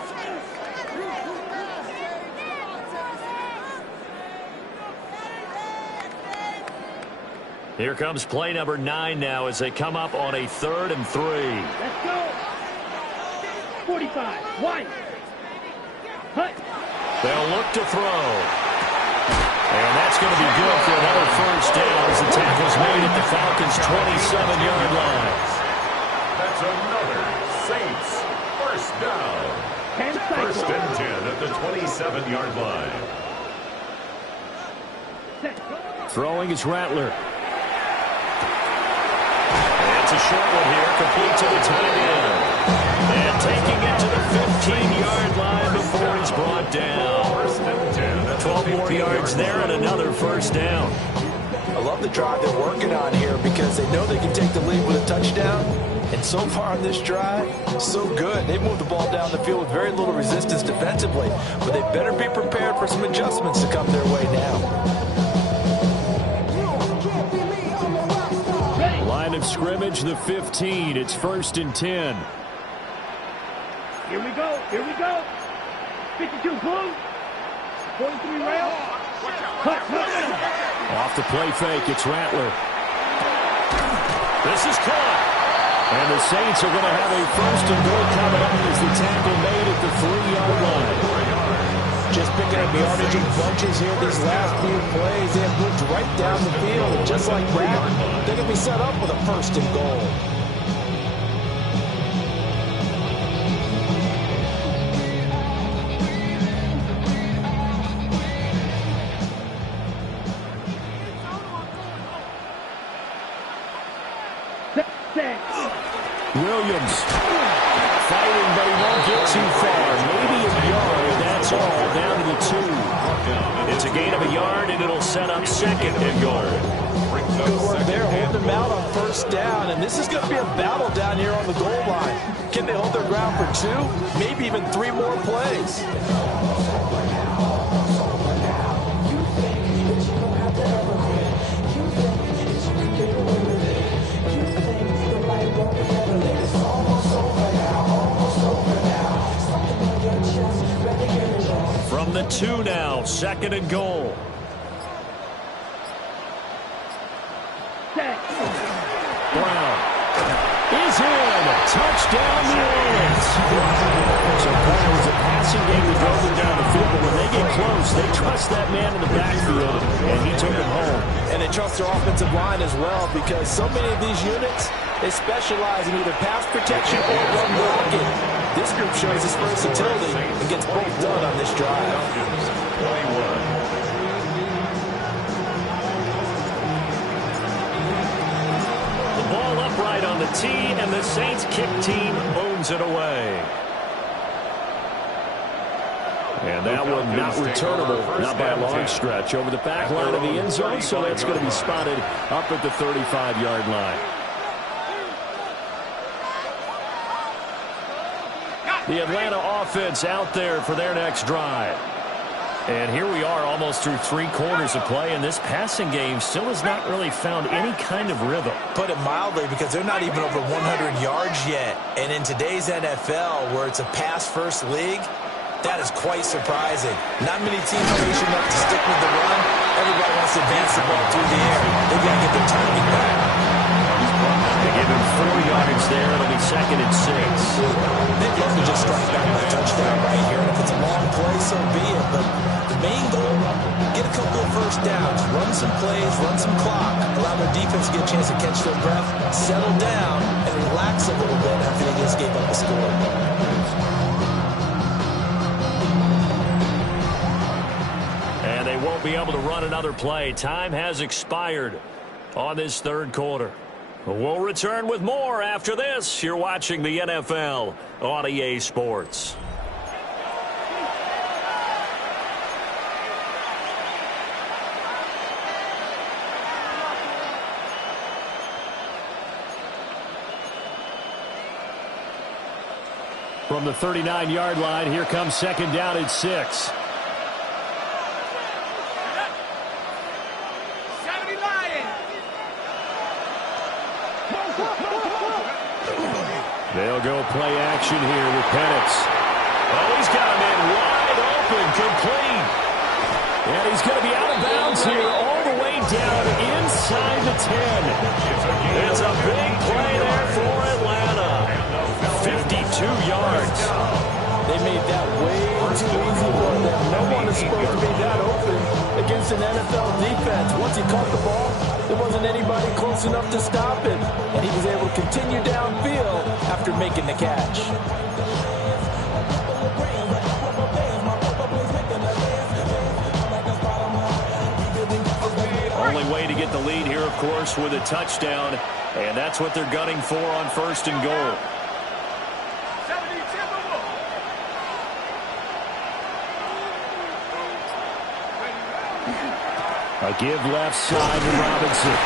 Here comes play number 9 now as they come up on a 3rd and 3. Let's go. 45. Wide. Hut. They'll look to throw. And that's going to be good for another first down as the tackle's made at the Falcons' 27-yard line. That's another Saints first down. 1st and 10 at the 27-yard line. Throwing is Rattler. It's a short one here, complete to the tight end. And taking it to the 15-yard line before he's brought down. 12 more yards there and another first down. I love the drive they're working on here because they know they can take the lead with a touchdown. And so far on this drive, so good. They've moved the ball down the field with very little resistance defensively. But they better be prepared for some adjustments to come their way now. Line of scrimmage, the 15. It's 1st and 10. Here we go. Here we go. 52 blue. 43 rail. Cut. Off the play fake, it's Rattler. This is caught. And the Saints are going to have a first and goal coming up as the tackle made at the 3-yard line. Just picking up yardage in bunches here these last few plays. They have moved right down the field. And just like that, they're going to be set up with a first and goal. Williams fighting, but he won't get too far. Maybe a yard, that's all, down to the 2. It's a gain of a yard, and it'll set up second and goal. Good work there, holding them out on first down, and this is going to be a battle down here on the goal line. Can they hold their ground for 2, maybe even 3 more plays? From the 2 now, second and goal. Brown is in. Touchdown, New Orleans. So it was a passing game that drove them down the field, but when they get close, they trust that man in the backfield, and he took him home. And they trust their offensive line as well, because so many of these units, they specialize in either pass protection or run blocking. This group shows its versatility and gets both done on this drive. The ball upright on the tee, and the Saints kick team booms it away. And that one not returnable, not by a long stretch, over the back line of the end zone, so that's going to be spotted up at the 35-yard line. The Atlanta offense out there for their next drive. And here we are almost through 3 quarters of play, and this passing game still has not really found any kind of rhythm. Put it mildly, because they're not even over 100 yards yet. And in today's NFL, where it's a pass-first league, that is quite surprising. Not many teams are patient enough to stick with the run. Everybody wants to advance the ball through the air. They've got to get their timing back. They give him 4 yards there. It'll be second and 6. They'd love to just strike back with a touchdown right here. And if it's a long play, so be it. But the main goal, get a couple of first downs, run some plays, run some clock, allow their defense to get a chance to catch their breath, settle down, and relax a little bit after they just gave up a score. And they won't be able to run another play. Time has expired on this third quarter. We'll return with more after this. You're watching the NFL on EA Sports. From the 39-yard line, here comes second down at 6. They'll go play action here with Penix. Oh, he's got him in wide open, complete. And he's going to be out of bounds here all the way down inside the 10. It's a big play there for Atlanta. 52 yards. They made that way too easy for them. No one is supposed to be that open against an NFL defense. Once he caught the ball, there wasn't anybody close enough to stop him. And he was able to continue downfield after making the catch. Only way to get the lead here, of course, with a touchdown. And that's what they're gunning for on first and goal. A give left side to Robinson.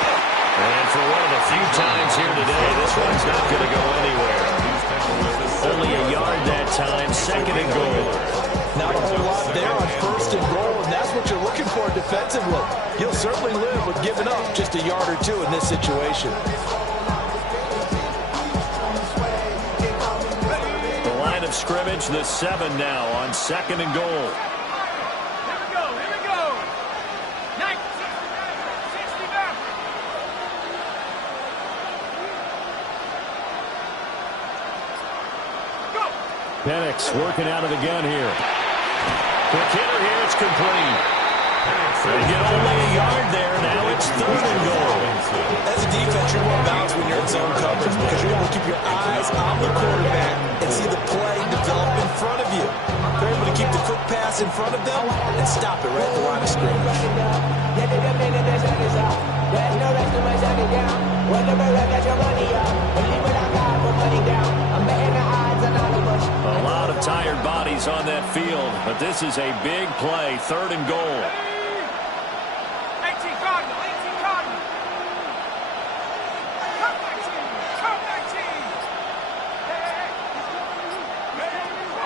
And for one of the few times here today, this one's not going to go anywhere. Only a yard that time, second and goal. Not a whole lot there on first and goal, and that's what you're looking for defensively. You'll certainly live with giving up just a yard or two in this situation. The line of scrimmage, the 7 now on second and goal. Penix working out of the gun here. Quick hitter here. It's complete. They get only a yard there. Now it's 3rd and goal. As a defense, you're more balanced when you're in zone coverage because you're able to keep your eyes on the quarterback and see the play develop in front of you. They're able to keep the quick pass in front of them and stop it right at the line of scrimmage. A lot of tired bodies on that field, but this is a big play. 3rd and goal. 18 Cardinal.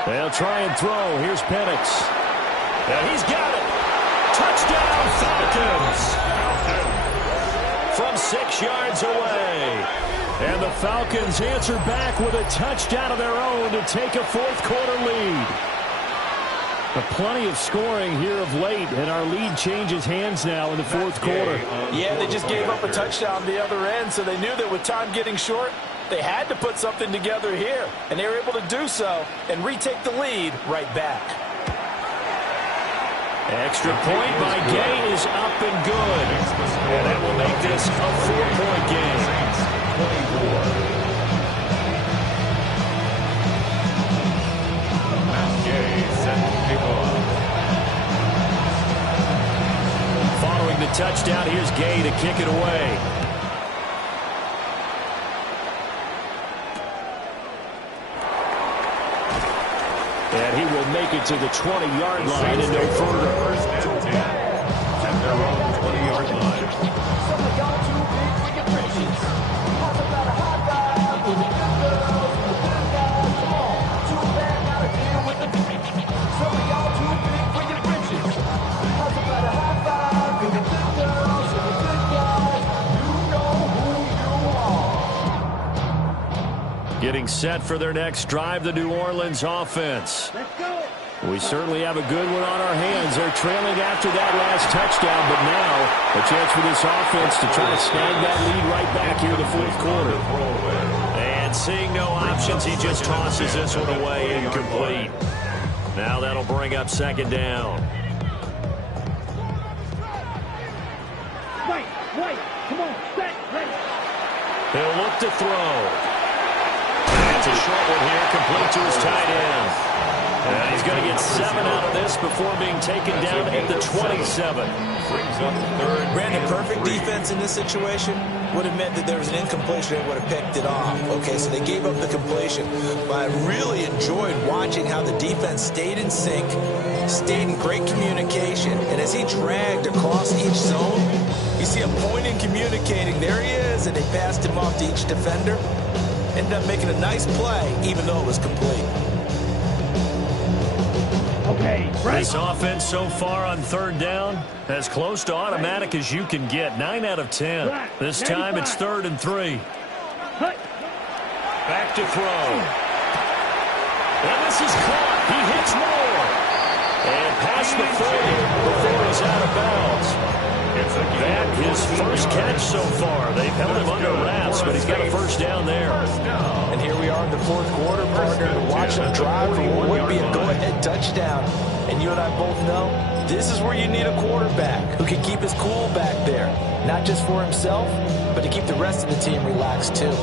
They'll try and throw. Here's Penix. And he's got it. Touchdown, Falcons. From 6 yards away. And the Falcons answer back with a touchdown of their own to take a 4th quarter lead. But plenty of scoring here of late, and our lead changes hands now in the 4th quarter. Yeah, they just gave up a touchdown the other end, so they knew that with time getting short, they had to put something together here, and they were able to do so and retake the lead right back. Extra point by Gay is up and good. And that will make this a 4-point game. Following the touchdown, here's Gay to kick it away. And he will make it to the 20-yard line and no further. 1st and 10 at their own 20-yard line. Some of y'all too big for your britches. How's about a high five with the good girls and the good guys? Come on, too bad gotta deal with the some of y'all too big for your britches. How's about a high five with the good girls and the good guys? You know who you are. Getting set for their next drive, the New Orleans offense. Let's go. We certainly have a good one on our hands. They're trailing after that last touchdown, but now a chance for this offense to try to snag that lead right back here in the 4th quarter. And seeing no options, he just tosses this one away incomplete. Now that'll bring up 2nd down. Right. Come on, set, ready. He'll look to throw. That's a short one here, complete to his tight end. And he's going to get 7 out of this before being taken down at the 27. Brandon, perfect defense in this situation would have meant that there was an incompletion and would have picked it off. Okay, so they gave up the completion. But I really enjoyed watching how the defense stayed in sync, stayed in great communication, and as he dragged across each zone, you see him pointing, communicating. There he is, and they passed him off to each defender. Ended up making a nice play, even though it was complete. Okay, right. This offense so far on 3rd down, as close to automatic as you can get. 9 out of 10. This time it's 3rd and 3. Back to throw. And this is caught. He hits more. And past the 40 before he's out of bounds. That his first catch so far. They've held him under wraps, but he's got a 1st down there. And here we are in the 4th quarter, partner, to watch them drive for what would be a go-ahead touchdown. And you and I both know this is where you need a quarterback who can keep his cool back there. Not just for himself, but to keep the rest of the team relaxed too.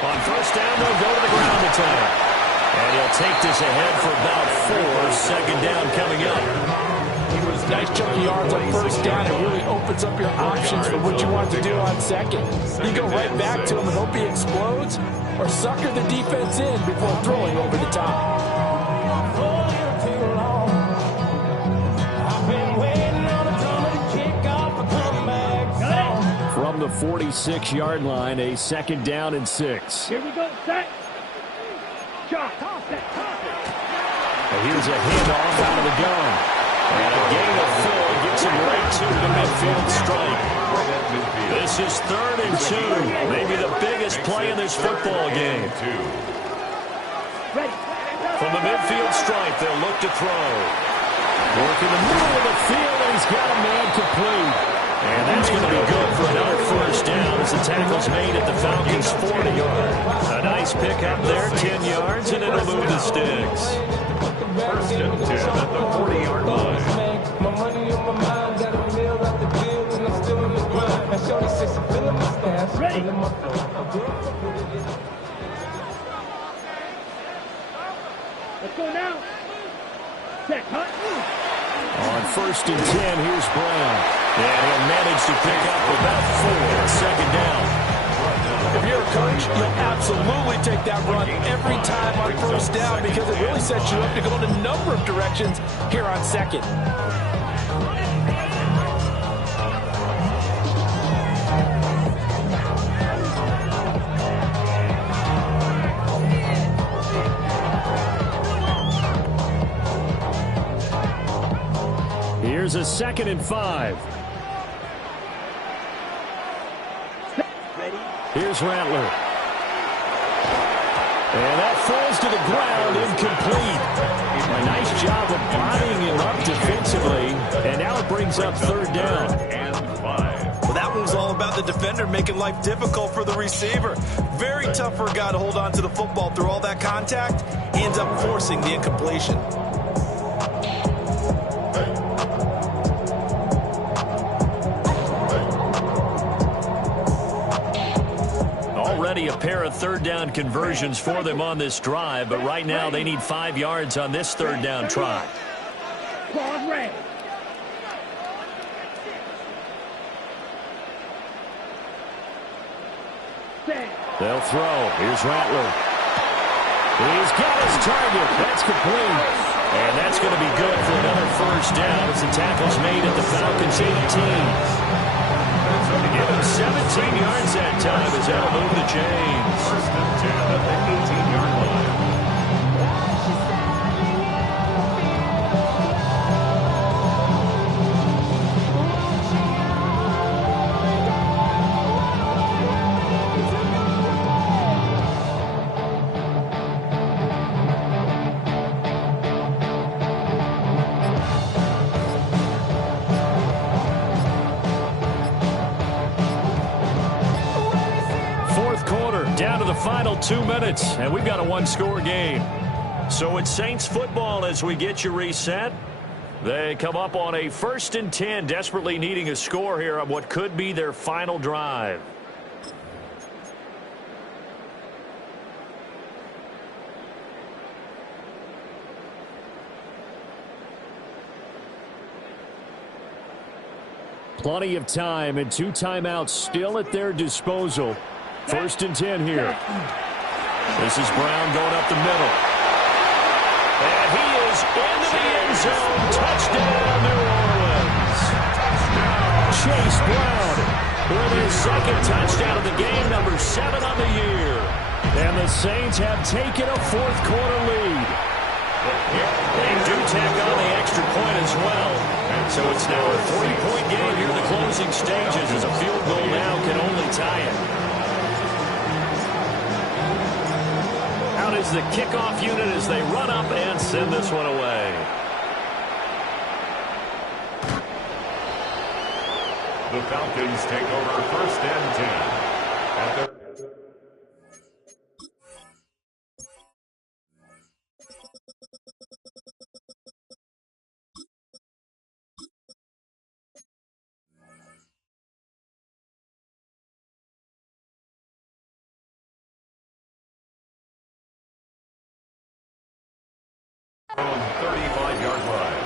On 1st down, they'll go to the ground attack. And he'll take this ahead for about 4. 2nd down coming up. Nice chunky yards on 1st down. It really opens up your options for what you want to do on 2nd. You go right back to him and hope he explodes, or sucker the defense in before throwing over the top. From the 46-yard line, a 2nd down and 6. Here we go, set. Shot, toss it. And here's a handoff out of the gun. And a gain of 4 gets him right to the midfield strike. This is 3rd and 2. Maybe the biggest play in this football game. Ready. From the midfield stripe, they'll look to throw. Work in the middle of the field, and he's got a man complete. And that's going to be good for another first down as the tackle's made at the Falcons' 40-yard. A nice pick up there, 10 yards, and it'll move the sticks. First and 10 at the 40-yard line. My money on my mind, got a meal out the deal, and I'm still in the grind. Now shorty says she's feeling my stash, feeling my flow. Let's go now. Set, cut. On first and 10, here's Brown. And he'll manage to pick up about 4. Second down. If you're a coach, you'll absolutely take that run every time on first down because it really sets you up to go in a number of directions here on second. Here's a 2nd and 5. Here's Rattler. And that falls to the ground, incomplete. A nice job of bodying him up defensively. And now it brings up 3rd down. And 5. Well, that one was all about the defender making life difficult for the receiver. Very tough for a guy to hold on to the football through all that contact. He ends up forcing the incompletion. Already a pair of 3rd down conversions for them on this drive, but right now they need 5 yards on this 3rd down try. Claws red. They'll throw. Here's Rattler. He's got his target. That's complete. And that's going to be good for another first down as the tackle's made at the Falcons' 18. To give him 17 yards that time as that'll move the chains. First and 10 at the 18-yard line. Down to the final 2 minutes, and we've got a one-score game. So it's Saints football as we get you reset. They come up on a 1st and 10, desperately needing a score here on what could be their final drive. Plenty of time and 2 timeouts still at their disposal. 1st and 10 here. This is Brown going up the middle. And he is into the end zone. Touchdown, New Orleans. Chase Brown with his 2nd touchdown of the game, number 7 on the year. And the Saints have taken a 4th quarter lead. They do tack on the extra point as well. So it's now a 3-point game here in the closing stages as a field goal now can only tie it. Out is the kickoff unit as they run up and send this one away. The Falcons take over 1st and 10 at the from 35-yard line.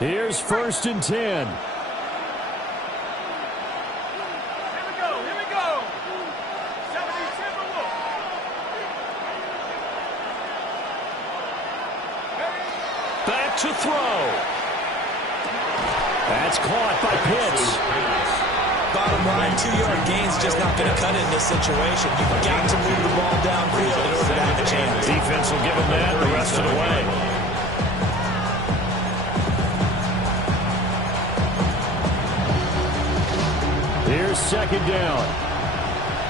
Here's 1st and 10. Back to throw. That's caught by Pitts. bottom line, 2-yard gain's just not going to cut it in this situation. You've got to move the ball downfield in order to have a chance. Defense will give them that the rest of the way. Here's second down.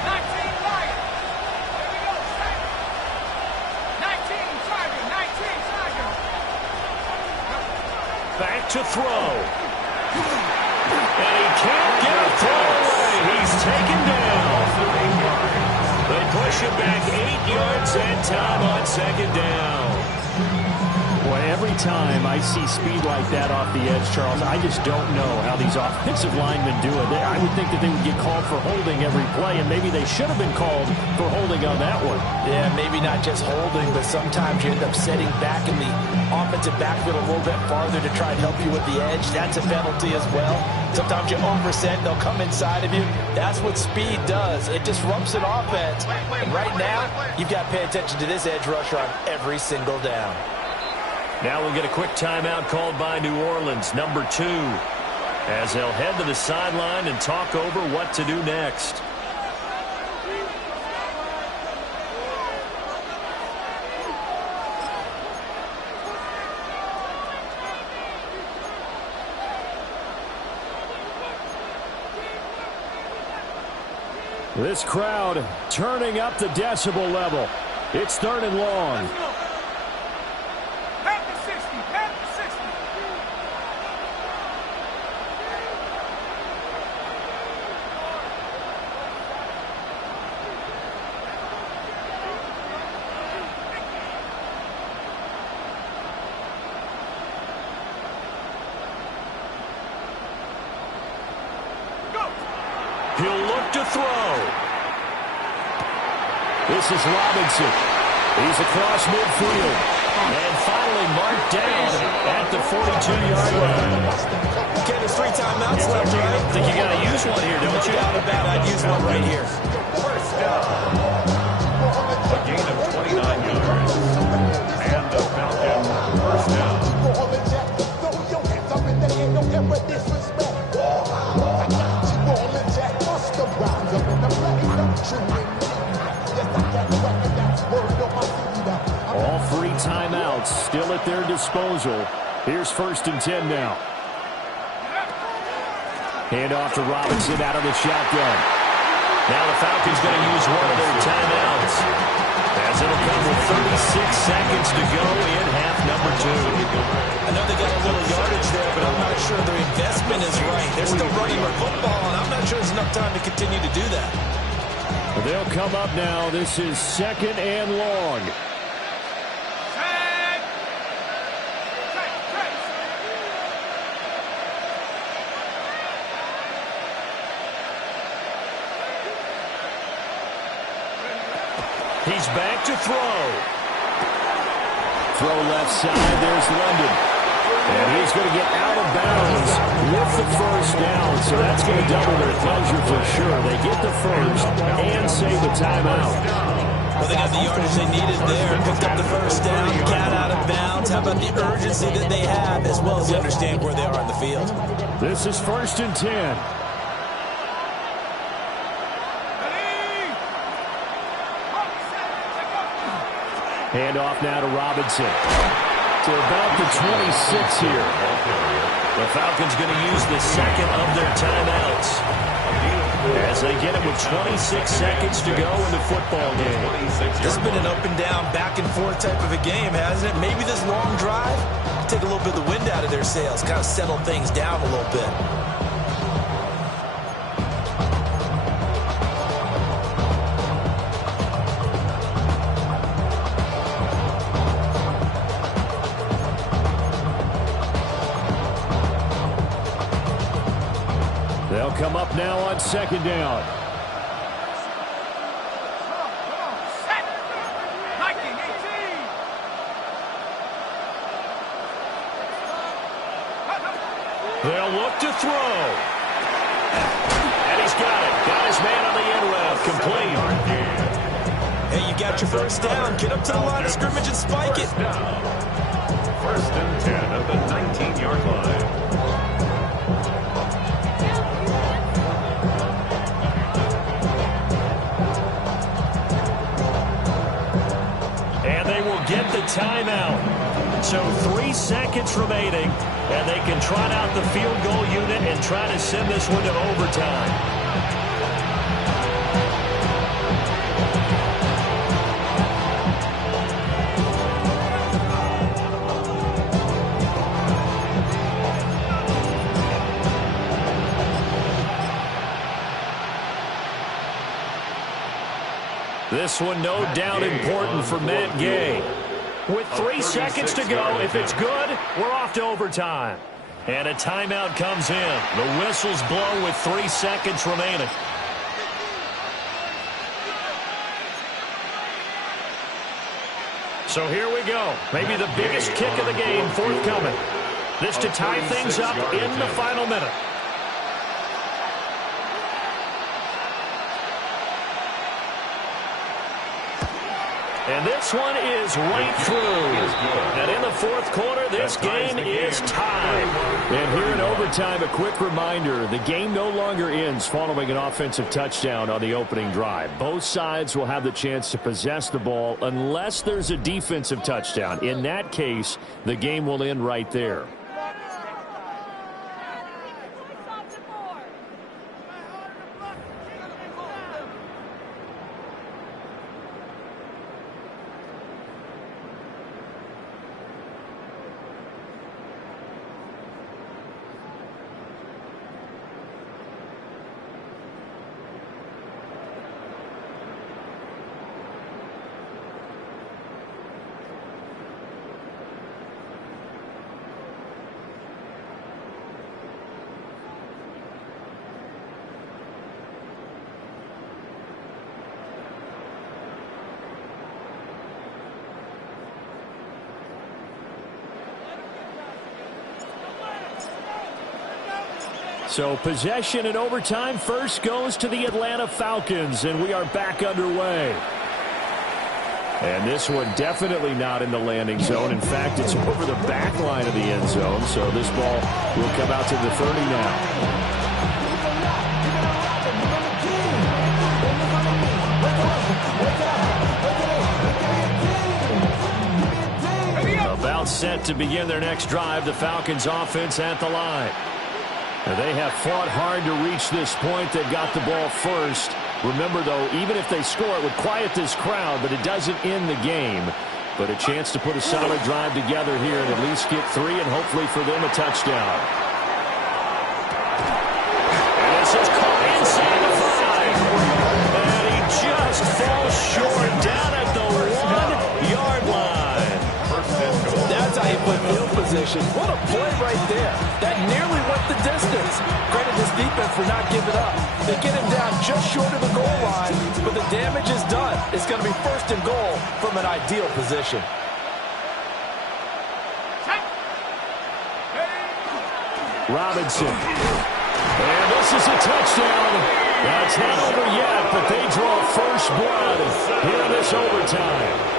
19 Lions. Here we go. 19 Tiger. 19 Tiger. Back to throw. And he can't get a throw away. He's taken down. They push him back 8 yards that time on second down. Boy, every time I see speed like that off the edge, Charles, I just don't know how these offensive linemen do it. I would think that they would get called for holding every play, and maybe they should have been called for holding on that one. Yeah, maybe not just holding, but sometimes you end up setting back in the offensive backfield a little bit farther to try and help you with the edge. That's a penalty as well. Sometimes you overset, they'll come inside of you. That's what speed does. It disrupts an offense. And right now, you've got to pay attention to this edge rusher on every single down. Now we'll get a quick timeout called by New Orleans, number 2, as they'll head to the sideline and talk over what to do next. This crowd turning up the decibel level. It's 3rd and long. Pat the 60. Pat the 60. He'll look to throw. This is Robinson. He's across midfield. And finally marked down at the 42-yard line. Okay, there's 3 timeouts left, right? I think you got to use one here, don't you? No doubt about it. I'd use one right here. First down. A gain of 29 yards. And the Falcons first down. All 3 timeouts still at their disposal. Here's 1st and 10 now. Hand off to Robinson out of the shotgun. Now the Falcons going to use one of their timeouts, as it'll come with 36 seconds to go in half number 2. I know they got a little yardage there, but I'm not sure their investment is right. They're still running the football, and I'm not sure there's enough time to continue to do that. They'll come up now. This is 2nd and long. He's back to throw. Throw left side. There's London. And he's going to get out of bounds with the first down. So that's going to double their pleasure for sure. They get the first and save the timeout. Well, they got the yardage they needed there. Picked up the first down. Got out of bounds. How about the urgency that they have, as well as they understand where they are on the field? This is 1st and 10. Hand off now to Robinson. To about the 26 here. The Falcons going to use the second of their timeouts, as they get it with 26 seconds to go in the football game. This has been an up and down, back and forth type of a game, hasn't it? Maybe this long drive take a little bit of the wind out of their sails, kind of settle things down a little bit. They'll come up now on 2nd down. They'll look to throw. And he's got it. Got his man on the end route. Complete. Hey, you got your first down. Get up to the line of scrimmage and spike it. 1st and 10 at the 19-yard line. get the timeout. So 3 seconds remaining, and they can trot out the field goal unit and try to send this one to overtime. This one no doubt important for Matt Gay. With 3 seconds to go, if it's good, we're off to overtime. And a timeout comes in. The whistles blow with 3 seconds remaining. So here we go. Maybe the biggest kick of the game forthcoming. This to tie things up in the final minute. And this one is right through. And in the fourth quarter, this game is tied. And here in overtime, a quick reminder, the game no longer ends following an offensive touchdown on the opening drive. Both sides will have the chance to possess the ball unless there's a defensive touchdown. In that case, the game will end right there. So possession in overtime first goes to the Atlanta Falcons, and we are back underway. And this one definitely not in the landing zone. In fact, it's over the back line of the end zone, so this ball will come out to the 30 now. About set to begin their next drive, the Falcons offense at the line. They have fought hard to reach this point. They've got the ball first. Remember, though, even if they score, it would quiet this crowd, but it doesn't end the game. But a chance to put a solid drive together here and at least get 3 and hopefully for them a touchdown. And this is caught inside the 5. And he just falls short down at the 1-yard line. That's how you put field position. What a play right there. That nearly went the distance. Credit this defense for not giving up. They get him down just short of the goal line, but the damage is done. It's going to be first and goal from an ideal position. Robinson. And this is a touchdown. That's not over yet, but they draw first blood here in this overtime.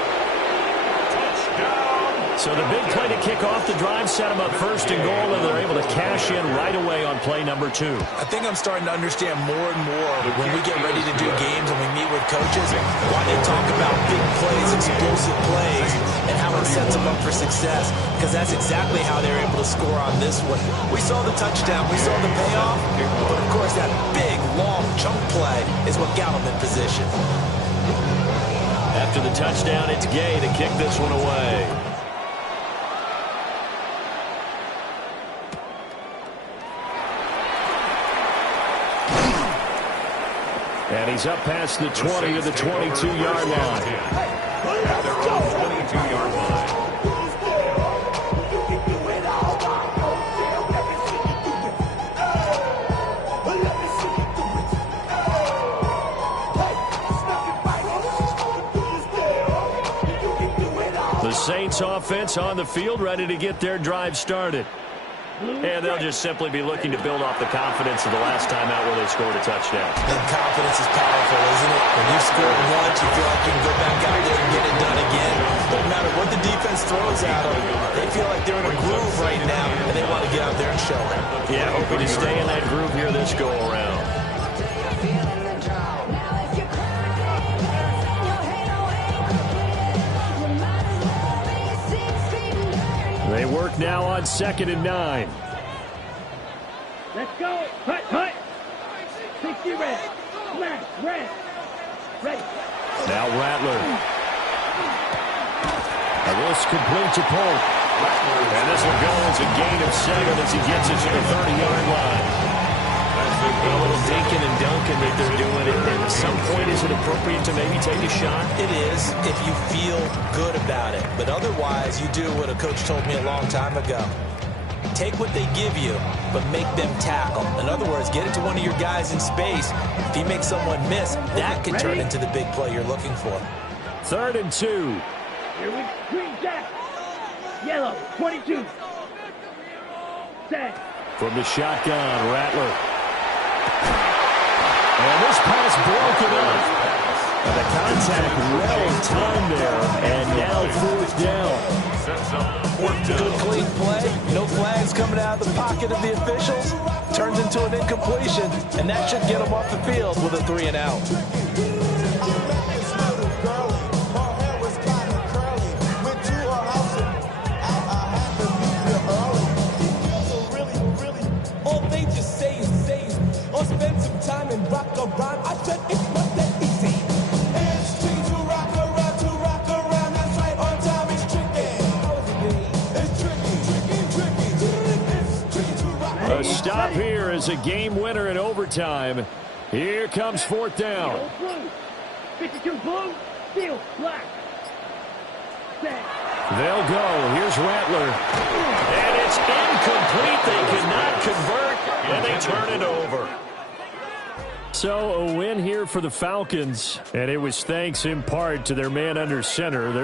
So the big play to kick off the drive set them up first and goal, and they're able to cash in right away on play number 2. I think I'm starting to understand more and more when we get ready to do games and we meet with coaches, why they talk about big plays, explosive plays, and how it sets them up for success, because that's exactly how they're able to score on this one. We saw the touchdown, we saw the payoff, but of course that big, long chunk play is what got them in position. After the touchdown, it's Gay to kick this one away. And he's up past the 20 to the 22-yard line. At their own 22-yard line. The Saints offense on the field, ready to get their drive started. And they'll just simply be looking to build off the confidence of the last time out where they scored a touchdown. And confidence is powerful, isn't it? When you score once, you feel like you can go back out there and get it done again. No matter what the defense throws at them, they feel like they're in a groove right now, and they want to get out there and show it. Yeah, hoping to stay in that groove here this go-around. They work now on 2nd and 9. Let's go. Hut, hut. 60 red. Black, red. Ready. Now Rattler. And this complete to Polk. And this will go as a gain of 7 as he gets it to the 30-yard line. A little dinking and dunking that they're doing. And at some point, is it appropriate to maybe take a shot? It is if you feel good about it. But otherwise, you do what a coach told me a long time ago. Take what they give you, but make them tackle. In other words, get it to one of your guys in space. If he makes someone miss, that can turn into the big play you're looking for. 3rd and 2. Here we green jack. Yellow, 22. Set. From the shotgun, Rattler. And this pass broken up. And the contact well in time there. And now 4th down. Good clean play. No flags coming out of the pocket of the officials. Turns into an incompletion. And that should get them off the field with a 3 and out. All they just say is or spend some time and rock a rhyme. I said it's not that easy. It's tricky to rock around. That's right, on time is tricky. It's tricky to rock around. A stop here is a game winner in overtime. Here comes 4th down. 52 blue, steel, black. Set. They'll go. Here's Rattler. And it's incomplete. They cannot convert, and they turn it over. So a win here for the Falcons, and it was thanks in part to their man under center.